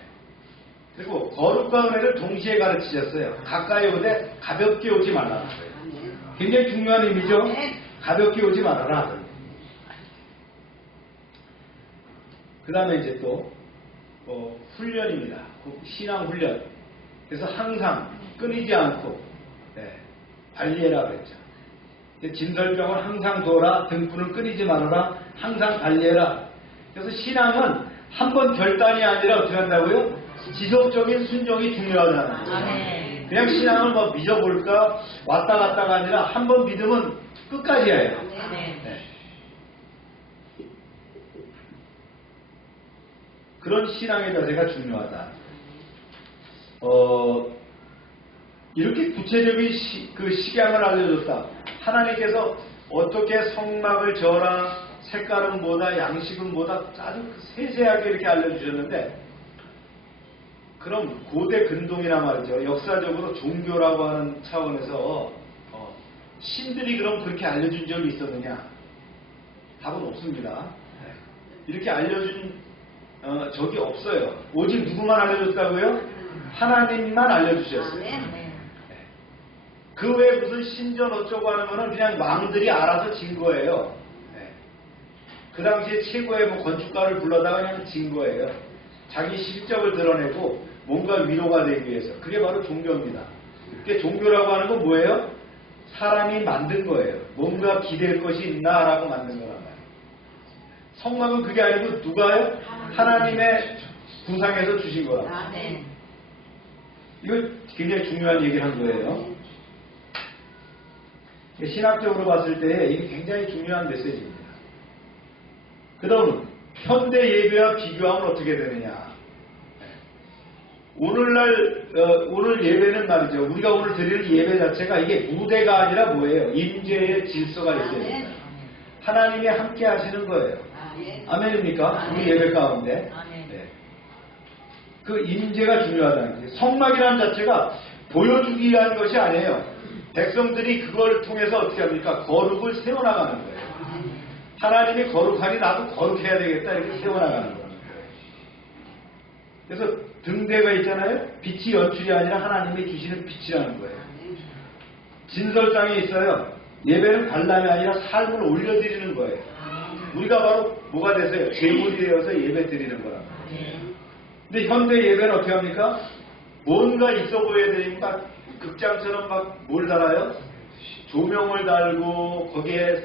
그리고 거룩과 은혜를 동시에 가르치셨어요. 가까이 오되 가볍게 오지 말라는 거예요. 굉장히 중요한 의미죠. 가볍게 오지 말아라. 그 다음에 이제 또 훈련입니다. 신앙 훈련. 그래서 항상 끊이지 않고 달리해라 그랬죠. 진설병을 항상 둬라, 등불을 끊이지 말아라, 항상 달리해라. 그래서 신앙은 한 번 결단이 아니라 어떻게 한다고요? 지속적인 순종이 중요하다는 거예요. 그냥 신앙을 뭐 믿어볼까 왔다 갔다가 아니라 한 번 믿으면 끝까지 해요. 네. 그런 신앙의 자세가 중요하다. 이렇게 구체적인 식양을 알려줬다. 하나님께서 어떻게 성막을 저라, 색깔은 뭐다, 양식은 뭐다, 아주 세세하게 이렇게 알려주셨는데, 그럼 고대 근동이나 말이죠. 역사적으로 종교라고 하는 차원에서 신들이 그럼 그렇게 알려준 적이 있었느냐? 답은 없습니다. 이렇게 알려준 적이 없어요. 오직 누구만 알려줬다고요? 하나님만 알려주셨어요. 그 외에 무슨 신전 어쩌고 하는 거는 그냥 망들이 알아서 진 거예요. 그 당시에 최고의 건축가를 불러다가 그냥 진 거예요. 자기 실적을 드러내고 뭔가 위로가 되기 위해서. 그게 바로 종교입니다. 그게 종교라고 하는 건 뭐예요? 사람이 만든 거예요. 뭔가 기댈 것이 있나라고 만든 거란 말이에요. 성막은 그게 아니고 누가요? 하나님의 구상에서 주신 거라고. 이거 굉장히 중요한 얘기를 한 거예요. 신학적으로 봤을 때 이게 굉장히 중요한 메시지입니다. 그럼 현대 예배와 비교하면 어떻게 되느냐? 오늘 예배는 말이죠. 우리가 오늘 드리는 예배 자체가 이게 무대가 아니라 뭐예요? 임재의 질서가 있어야 됩니다. 하나님이 함께 하시는 거예요. 아멘입니까? 우리 예배 가운데. 네. 그 임재가 중요하다는 거예요. 성막이라는 자체가 보여주기 위한 것이 아니에요. 백성들이 그걸 통해서 어떻게 합니까? 거룩을 세워나가는 거예요. 하나님이 거룩하니 나도 거룩해야 되겠다 이렇게 세워나가는 거예요. 그래서 등대가 있잖아요. 빛이 연출이 아니라 하나님이 주시는 빛이라는 거예요. 진설장이 있어요. 예배는 관람이 아니라 삶을 올려드리는 거예요. 우리가 바로 뭐가 되세요? 제물이 되어서 예배 드리는 거란 말이에요. 근데 현대 예배는 어떻게 합니까? 뭔가 있어 보여야 되니까 극장처럼 막 뭘 달아요? 조명을 달고 거기에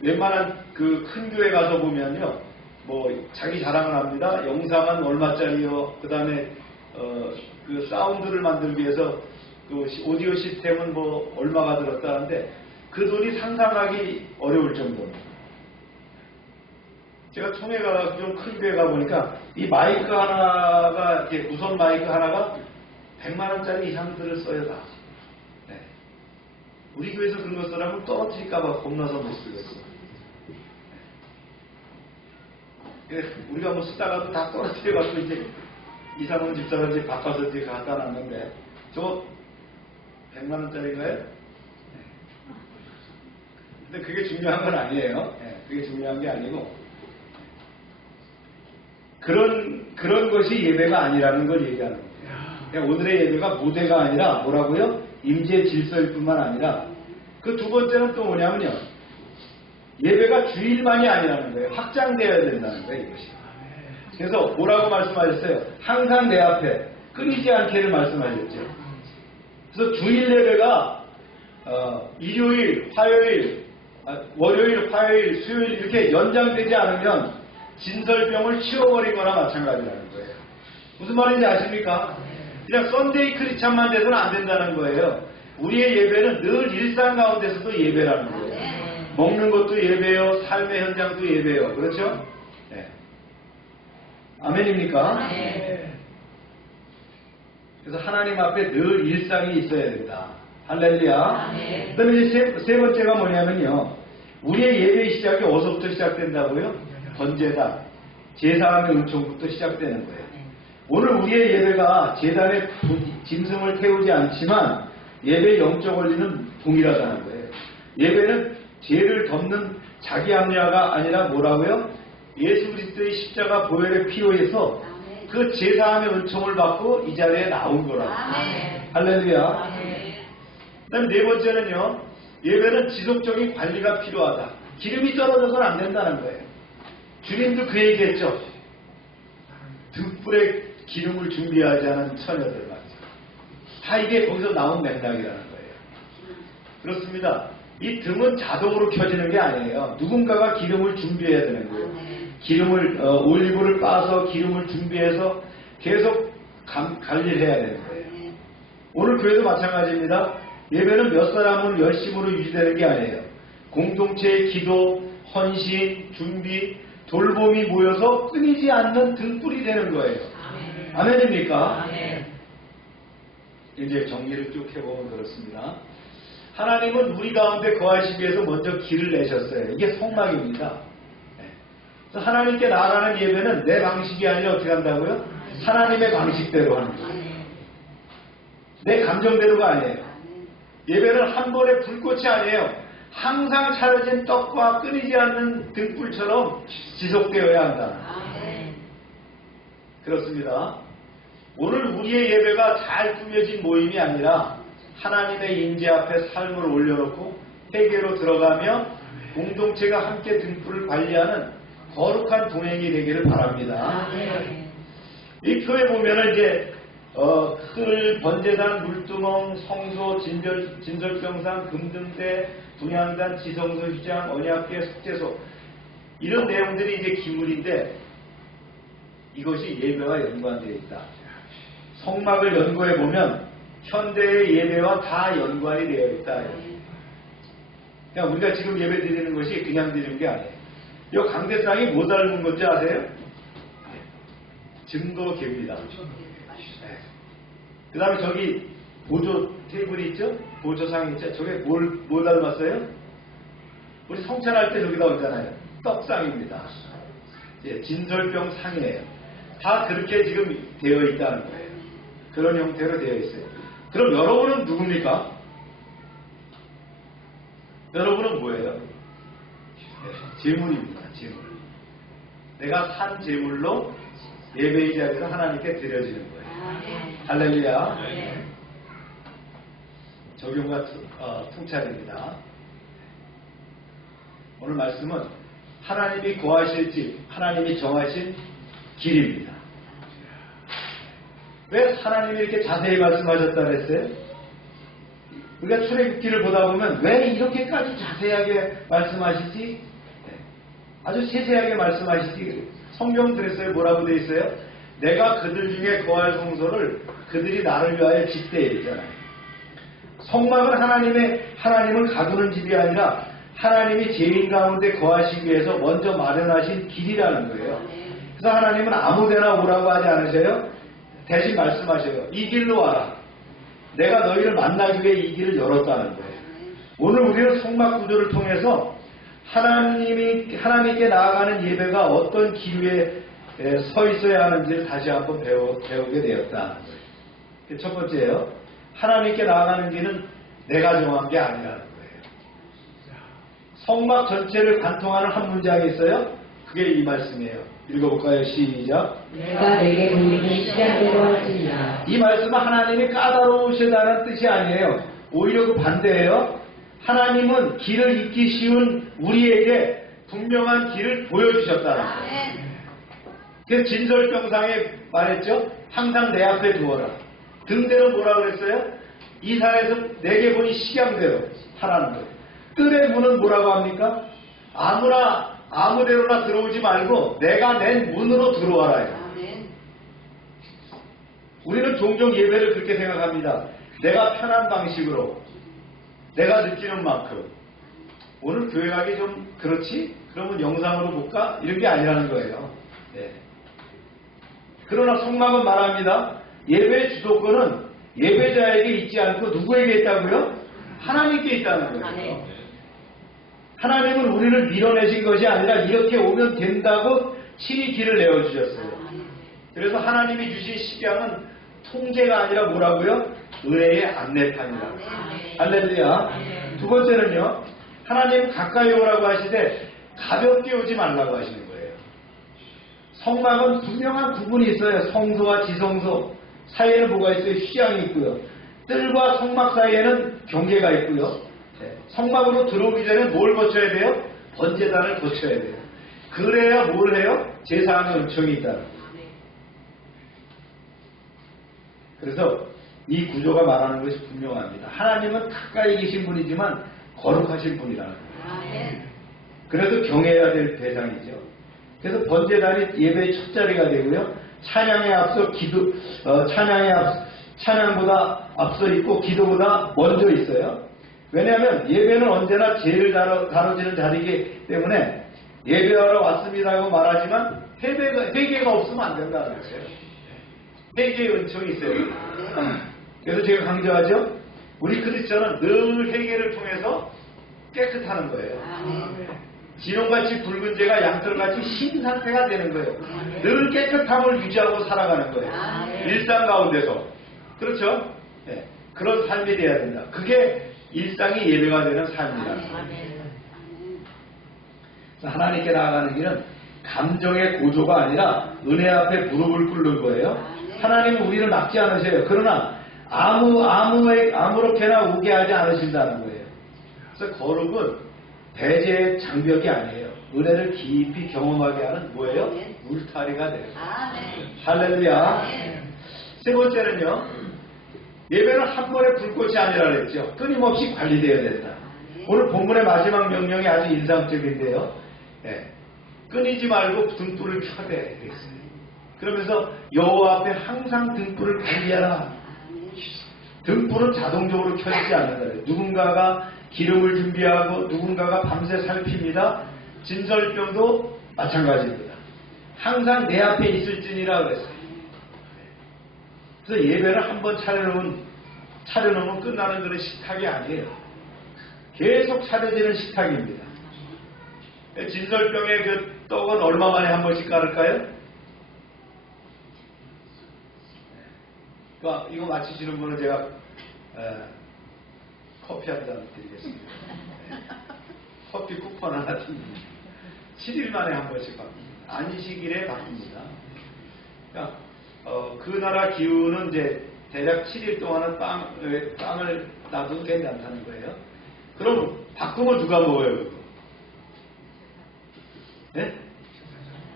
웬만한 그 큰 교회 가서 보면요, 뭐 자기 자랑을 합니다. 영상은 얼마짜리요? 그 다음에 그 사운드를 만들기 위해서 그 오디오 시스템은 뭐 얼마가 들었다는데 그 돈이 상상하기 어려울 정도입니다. 제가 총회 가서 좀 큰 교회 가 보니까 이 마이크 하나가 이렇게 무선 마이크 하나가 100만 원짜리 이상들을 써요 다. 네. 우리 교회에서 그런 거 쓰라면 떨어뜨릴까봐 겁나서 못 쓰겠어. 네. 우리가 뭐 쓰다가도 다 떨어뜨려가지고 이제 이상훈 집사가 이제 바꿔서 이제 갖다 놨는데 저거 100만 원짜리인가요? 네. 근데 그게 중요한 건 아니에요. 네. 그게 중요한 게 아니고 그런 것이 예배가 아니라는 걸 얘기하는 거예요. 그러니까 오늘의 예배가 무대가 아니라 뭐라고요? 임재 질서일 뿐만 아니라 그 두 번째는 또 뭐냐면요. 예배가 주일만이 아니라는 거예요. 확장되어야 된다는 거예요. 이것이. 그래서 뭐라고 말씀하셨어요? 항상 내 앞에 끊이지 않게를 말씀하셨죠. 그래서 주일 예배가 일요일, 화요일, 월요일, 화요일, 수요일 이렇게 연장되지 않으면 진설병을 치워버린 거나 마찬가지라는 거예요. 무슨 말인지 아십니까? 그냥 썬데이 크리스찬만 돼서는 안 된다는 거예요. 우리의 예배는 늘 일상 가운데서도 예배라는 거예요. 먹는 것도 예배요, 삶의 현장도 예배요. 그렇죠? 네. 아멘입니까? 네. 그래서 하나님 앞에 늘 일상이 있어야 된다. 할렐루야. 네. 그 다음에 이제 세 번째가 뭐냐면요. 우리의 예배 시작이 어디서부터 시작된다고요? 번제단, 제사함의 은총부터 시작되는 거예요. 오늘 우리의 예배가 제단에 짐승을 태우지 않지만 예배 영적 원리는 동일하다는 거예요. 예배는 죄를 덮는 자기 합리화가 아니라 뭐라고요? 예수 그리스도의 십자가 보혈의 피로 해서 그 제사함의 은총을 받고 이 자리에 나온 거라고. 할렐루야. 그 다음에 네 번째는요, 예배는 지속적인 관리가 필요하다. 기름이 떨어져서는 안 된다는 거예요. 주님도 그 얘기했죠. 등불에 기름을 준비하지 않은 처녀들 말이죠. 다 이게 거기서 나온 맥락이라는 거예요. 그렇습니다. 이 등은 자동으로 켜지는 게 아니에요. 누군가가 기름을 준비해야 되는 거예요. 기름을 올리브를 빻아서 기름을 준비해서 계속 관리를 해야 되는 거예요. 오늘 교회도 마찬가지입니다. 예배는 몇 사람은 열심으로 유지되는 게 아니에요. 공동체의 기도, 헌신, 준비, 돌봄이 모여서 끊이지 않는 등불이 되는 거예요. 아멘입니까? 이제 정리를 쭉 해보면 그렇습니다. 하나님은 우리 가운데 거하시기 위해서 먼저 길을 내셨어요. 이게 성막입니다. 그래서 하나님께 나아가는 예배는 내 방식이 아니라 어떻게 한다고요? 하나님의 방식대로 하는 거예요. 내 감정대로가 아니에요. 예배는 한 번의 불꽃이 아니에요. 항상 차려진 떡과 끊이지 않는 등불처럼 지속되어야 한다. 그렇습니다. 오늘 우리의 예배가 잘 꾸며진 모임이 아니라 하나님의 임재 앞에 삶을 올려놓고 회개로 들어가며 공동체가 함께 등불을 관리하는 거룩한 동행이 되기를 바랍니다. 이 표에 보면은 이제 뜰, 번제단, 물두멍, 성소, 진설병상, 금등대, 분향단, 지성소, 휘장, 언약궤, 속죄소 이런 내용들이 이제 기물인데 이것이 예배와 연관되어 있다. 성막을 연구해 보면 현대의 예배와 다 연관이 되어 있다. 그냥 우리가 지금 예배 드리는 것이 그냥 드리는 게 아니에요. 이 강대상이 뭐 닮은 건지 아세요? 증거계입니다. 그 다음에 저기 보조 테이블이 있죠? 보조상이 있죠? 저게 뭘 닮았어요? 우리 성찬할 때 저기다 있잖아요. 떡상입니다. 예, 진설병 상이에요. 다 그렇게 지금 되어 있다는 거예요. 그런 형태로 되어 있어요. 그럼 여러분은 누굽니까? 여러분은 뭐예요? 제물입니다. 제물. 내가 산 제물로 예배의 자리에서 하나님께 드려지는 거예요. 할렐루야. 적용과 통찰입니다. 오늘 말씀은 하나님이 거하실 집, 하나님이 정하신 길입니다. 왜 하나님이 이렇게 자세히 말씀하셨다 그랬어요? 우리가 출애굽기를 보다 보면 왜 이렇게까지 자세하게 말씀하시지? 아주 세세하게 말씀하시지. 성경 그랬어요. 뭐라고 되어 있어요? 내가 그들 중에 거할 성소를 그들이 나를 위하여 짓되 있잖아요. 성막은 하나님을 가두는 집이 아니라 하나님이 죄인 가운데 거하시기 위해서 먼저 마련하신 길이라는 거예요. 그래서 하나님은 아무데나 오라고 하지 않으셔요? 대신 말씀하셔요. 이 길로 와라. 내가 너희를 만나기 위해 이 길을 열었다는 거예요. 오늘 우리는 성막 구조를 통해서 하나님께 나아가는 예배가 어떤 길 위에 서 있어야 하는지를 다시 한번 배우게 되었다는 거예요. 첫 번째예요. 하나님께 나아가는 길은 내가 정한 게 아니라는 거예요. 성막 전체를 관통하는 한 문장이 있어요. 그게 이 말씀이에요. 읽어볼까요? 시작. 내가 내게 보이는 시간대로 할지니라. 이 말씀은 하나님이 까다로우시다는 뜻이 아니에요. 오히려 그 반대예요. 하나님은 길을 잊기 쉬운 우리에게 분명한 길을 보여주셨다는 거예요. 그래서 진설병상에 말했죠. 항상 내 앞에 두어라. 등대는 뭐라 그랬어요? 이 산에서 내게 보니 식양대로 하라는 거예요. 뜰의 문은 뭐라고 합니까? 아무데로나 들어오지 말고 내가 낸 문으로 들어와라요. 우리는 종종 예배를 그렇게 생각합니다. 내가 편한 방식으로 내가 느끼는 만큼. 오늘 교회 가기 좀 그렇지? 그러면 영상으로 볼까? 이런 게 아니라는 거예요. 네. 그러나 성막은 말합니다. 예배의 주도권은 예배자에게 있지 않고 누구에게 있다고요? 하나님께 있다는 거예요. 하나님은 우리를 밀어내신 것이 아니라 이렇게 오면 된다고 친히 길을 내어주셨어요. 그래서 하나님이 주신 식양은 통제가 아니라 뭐라고요? 은혜의 안내판이라고. 할렐루야. 두 번째는요, 하나님 가까이 오라고 하시되 가볍게 오지 말라고 하시는 거예요. 성막은 분명한 구분이 있어요. 성소와 지성소 사이에는 뭐가 있어요? 휘장이 있고요. 뜰과 성막 사이에는 경계가 있고요. 성막으로 들어오기 전에 뭘 거쳐야 돼요? 번제단을 거쳐야 돼요. 그래야 뭘 해요? 제사하는 은총이 있다는 거예요. 그래서 이 구조가 말하는 것이 분명합니다. 하나님은 가까이 계신 분이지만 거룩하신 분이라는 거예요. 그래서 경외해야 될 대상이죠. 그래서 번제단이 예배의 첫 자리가 되고요. 찬양에 앞서 찬양보다 앞서 있고 기도보다 먼저 있어요. 왜냐하면 예배는 언제나 제일 다뤄지는 자리이기 때문에 예배하러 왔습니다라고 말하지만 회개가 없으면 안 된다는 거예요. 회개의 은총이 있어요. 그래서 제가 강조하죠. 우리 크리스천은 늘 회개를 통해서 깨끗하는 거예요. 진홍같이 붉은 재가 양털같이 흰 상태가 되는 거예요. 늘 깨끗함을 유지하고 살아가는 거예요. 일상 가운데서. 그렇죠? 네. 그런 삶이 돼야 된다. 그게 일상이 예배가 되는 삶이다. 하나님께 나아가는 길은 감정의 고조가 아니라 은혜 앞에 무릎을 꿇는 거예요. 하나님은 우리를 막지 않으셔요. 그러나 아무렇게나 오게 하지 않으신다는 거예요. 그래서 거룩은 배제의 장벽이 아니에요. 은혜를 깊이 경험하게 하는 뭐예요? 울타리가 돼요. 할렐루야. 세 번째는요, 예배는 한 번의 불꽃이 아니라 그랬죠. 끊임없이 관리되어야 된다. 오늘 본문의 마지막 명령이 아주 인상적인데요. 네. 끊이지 말고 등불을 켜대. 그러면서 여호와 앞에 항상 등불을 관리하라. 등불은 자동적으로 켜지지 않는다. 누군가가 기름을 준비하고 누군가가 밤새 살핍니다. 진설병도 마찬가지입니다. 항상 내 앞에 있을지니라 그랬어요. 그래서 예배를 한번 차려놓으면 끝나는 그런 식탁이 아니에요. 계속 차려지는 식탁입니다. 진설병의 그 떡은 얼마 만에 한 번씩 깔을까요? 그러니까 이거 마치시는 분은 제가 커피 한 잔 드리겠습니다. 커피 쿠폰 하나 드립니다. 7일 만에 한 번씩 바꿉니다. 안식일에 바꿉니다. 그러니까 그 나라 기후는 이제 대략 7일 동안은 빵을 놔도 괜찮다는 거예요. 그럼 바꾸면 누가 먹어요? 그거? 네?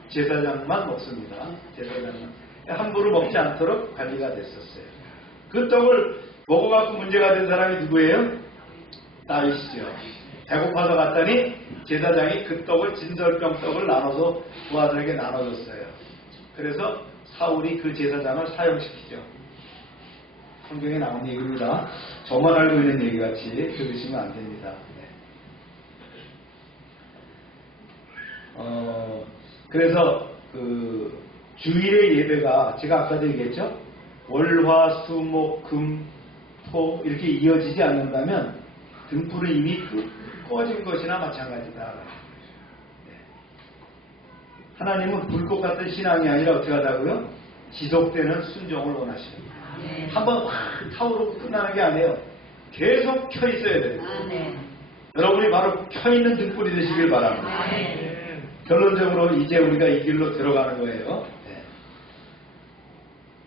제사장만 먹습니다. 제사장만. 함부로 먹지 않도록 관리가 됐었어요. 그 떡을 먹어갖고 문제가 된 사람이 누구예요? 다윗이죠. 배고파서 갔더니 제사장이 그 떡을 진설병 떡을 나눠서 부하들에게 나눠줬어요. 그래서 사울이 그 제사장을 사형시키죠. 성경에 나온 얘기입니다. 저만 알고 있는 얘기같이 들으시면 안 됩니다. 네. 그래서 그 주일의 예배가 제가 아까도 얘기했죠. 월, 화, 수, 목, 금, 토 이렇게 이어지지 않는다면 등불은 이미 꺼진 것이나 마찬가지다. 네. 하나님은 불꽃 같은 신앙이 아니라 어떻게 하다고요? 지속되는 순종을 원하십니다. 한번 확 타오르고 끝나는 게 아니에요. 계속 켜 있어야 돼요. 여러분이 바로 켜 있는 등불이 되시길 바랍니다. 결론적으로 이제 우리가 이 길로 들어가는 거예요. 네.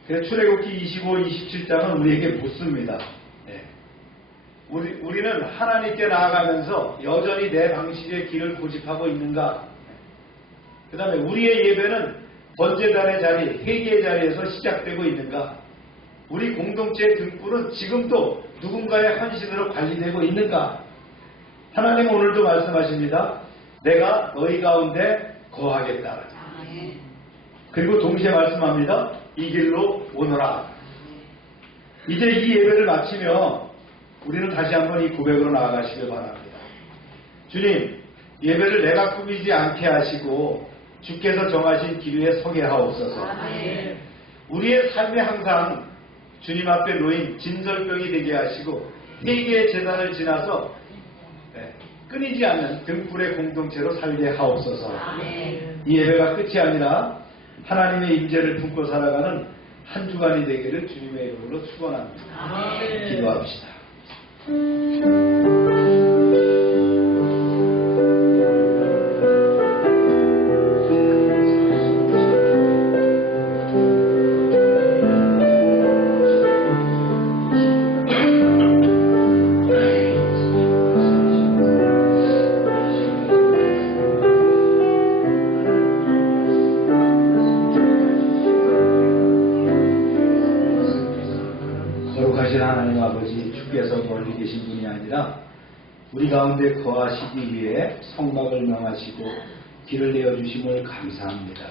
그래서 출애굽기 25, 27장은 우리에게 묻습니다. 네. 우리는 하나님께 나아가면서 여전히 내 방식의 길을 고집하고 있는가? 그 다음에 우리의 예배는 번제단의 자리, 회개의 자리에서 시작되고 있는가? 우리 공동체의 등불은 지금도 누군가의 헌신으로 관리되고 있는가? 하나님은 오늘도 말씀하십니다. 내가 너희 가운데 거하겠다. 그리고 동시에 말씀합니다. 이 길로 오너라. 이제 이 예배를 마치며 우리는 다시 한번 이 고백으로 나아가시길 바랍니다. 주님, 예배를 내가 꾸미지 않게 하시고 주께서 정하신 길 위에 서게 하옵소서. 우리의 삶에 항상 주님 앞에 놓인 진설병이 되게 하시고 회개의 제단을 지나서 끊이지 않는 등불의 공동체로 살게 하옵소서. 이 예배가 끝이 아니라 하나님의 임재를 품고 살아가는 한 주간이 되기를 주님의 이름으로 축원합니다. 기도합시다. 거룩하신 하나님 아버지, 주께서 멀리 계신 분이 아니라 우리 가운데 거하시기 위해 성막을 명하시고 길을 내어주심을 감사합니다.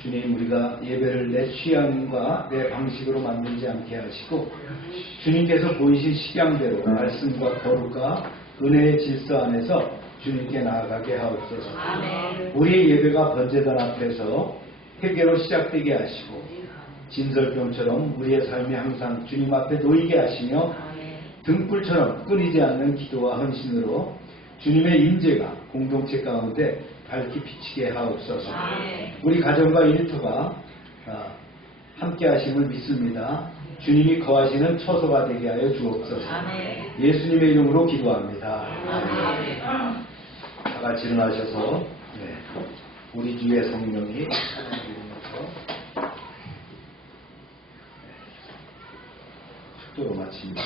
주님, 우리가 예배를 내 취향과 내 방식으로 만들지 않게 하시고 주님께서 보이신 식양대로 말씀과 거룩과 은혜의 질서 안에서 주님께 나아가게 하옵소서. 우리의 예배가 번제단 앞에서 회개로 시작되게 하시고 진설병처럼 우리의 삶이 항상 주님 앞에 놓이게 하시며 등불처럼 끊이지 않는 기도와 헌신으로 주님의 임재가 공동체 가운데 밝히 비치게 하옵소서. 우리 가정과 일터가 함께 하심을 믿습니다. 주님이 거하시는 처소가 되게 하여 주옵소서. 예수님의 이름으로 기도합니다. 다 같이 일어나셔서 우리 주의 성령이 축도로 마칩니다.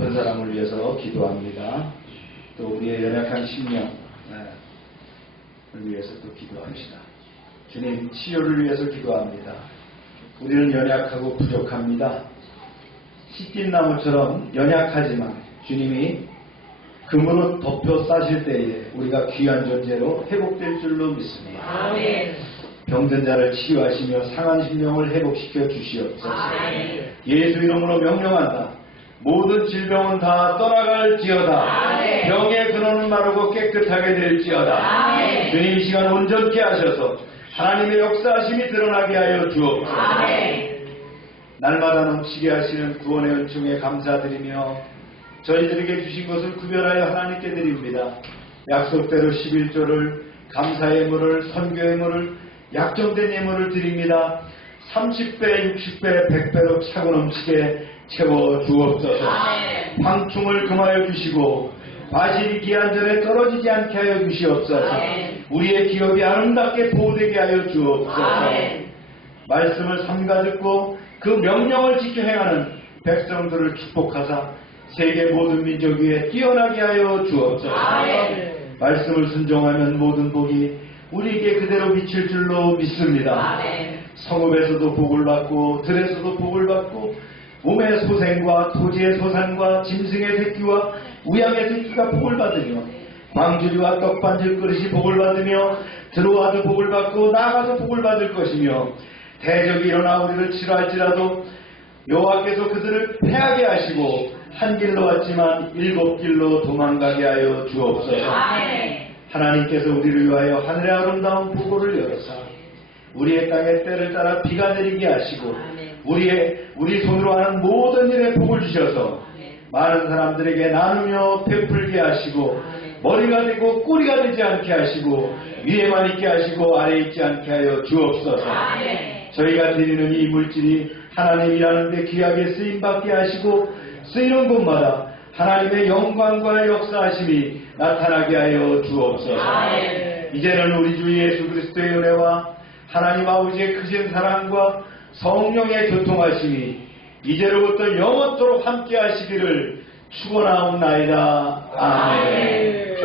아픈 사람을 위해서 기도합니다. 또 우리의 연약한 심령을 위해서 또 기도합시다. 주님, 치유를 위해서 기도합니다. 우리는 연약하고 부족합니다. 씻긴 나무처럼 연약하지만 주님이 금으로 덮여 싸실 때에 우리가 귀한 존재로 회복될 줄로 믿습니다. 아멘. 병든 자를 치유하시며 상한 심령을 회복시켜 주시옵소서. 아멘. 예수 이름으로 명령한다. 모든 질병은 다 떠나갈지어다. 아멘. 병의 근원은 마르고 깨끗하게 될지어다. 아멘. 주님, 이 시간 온전케 하셔서 하나님의 역사하심이 드러나게 하여 주옵소서. 아멘. 날마다 넘치게 하시는 구원의 은총에 감사드리며 저희들에게 주신 것을 구별하여 하나님께 드립니다. 약속대로 11조를 감사의 예물을, 선교의 예물을, 약정된 예물을 드립니다. 30배, 60배, 100배로 차고 넘치게 채워 주옵소서. 황충을 금하여 주시고 바실이 기한 전에 떨어지지 않게 하여 주시옵소서. 우리의 기업이 아름답게 보호되게 하여 주옵소서. 말씀을 삼가 듣고 그 명령을 지켜 행하는 백성들을 축복하사 세계 모든 민족 위에 뛰어나게 하여 주옵소서. 말씀을 순종하면 모든 복이 우리에게 그대로 미칠 줄로 믿습니다. 성읍에서도 복을 받고 들에서도 복을 받고 몸의 소생과 토지의 소산과 짐승의 새끼와 우양의 새끼가 복을 받으며 광주리와 떡반질 그릇이 복을 받으며 들어와도 복을 받고 나가서 복을 받을 것이며 대적이 일어나 우리를 치료할지라도 여호와께서 그들을 패하게 하시고 한 길로 왔지만 7길로 도망가게 하여 주옵소서. 하나님께서 우리를 위하여 하늘의 아름다운 보고를 열어사 우리의 땅에 때를 따라 비가 내리게 하시고 우리 손으로 하는 모든 일에 복을 주셔서 많은 사람들에게 나누며 베풀게 하시고 머리가 되고 꼬리가 되지 않게 하시고 위에만 있게 하시고 아래에 있지 않게 하여 주옵소서. 저희가 드리는 이 물질이 하나님이라는 데 귀하게 쓰임받게 하시고 쓰이는 곳마다 하나님의 영광과 역사하심이 나타나게 하여 주옵소서. 이제는 우리 주 예수 그리스도의 은혜와 하나님 아버지의 크신 사랑과 성령의 교통하심이 이제로부터 영원토록 함께 하시기를 축원하옵나이다. 아멘.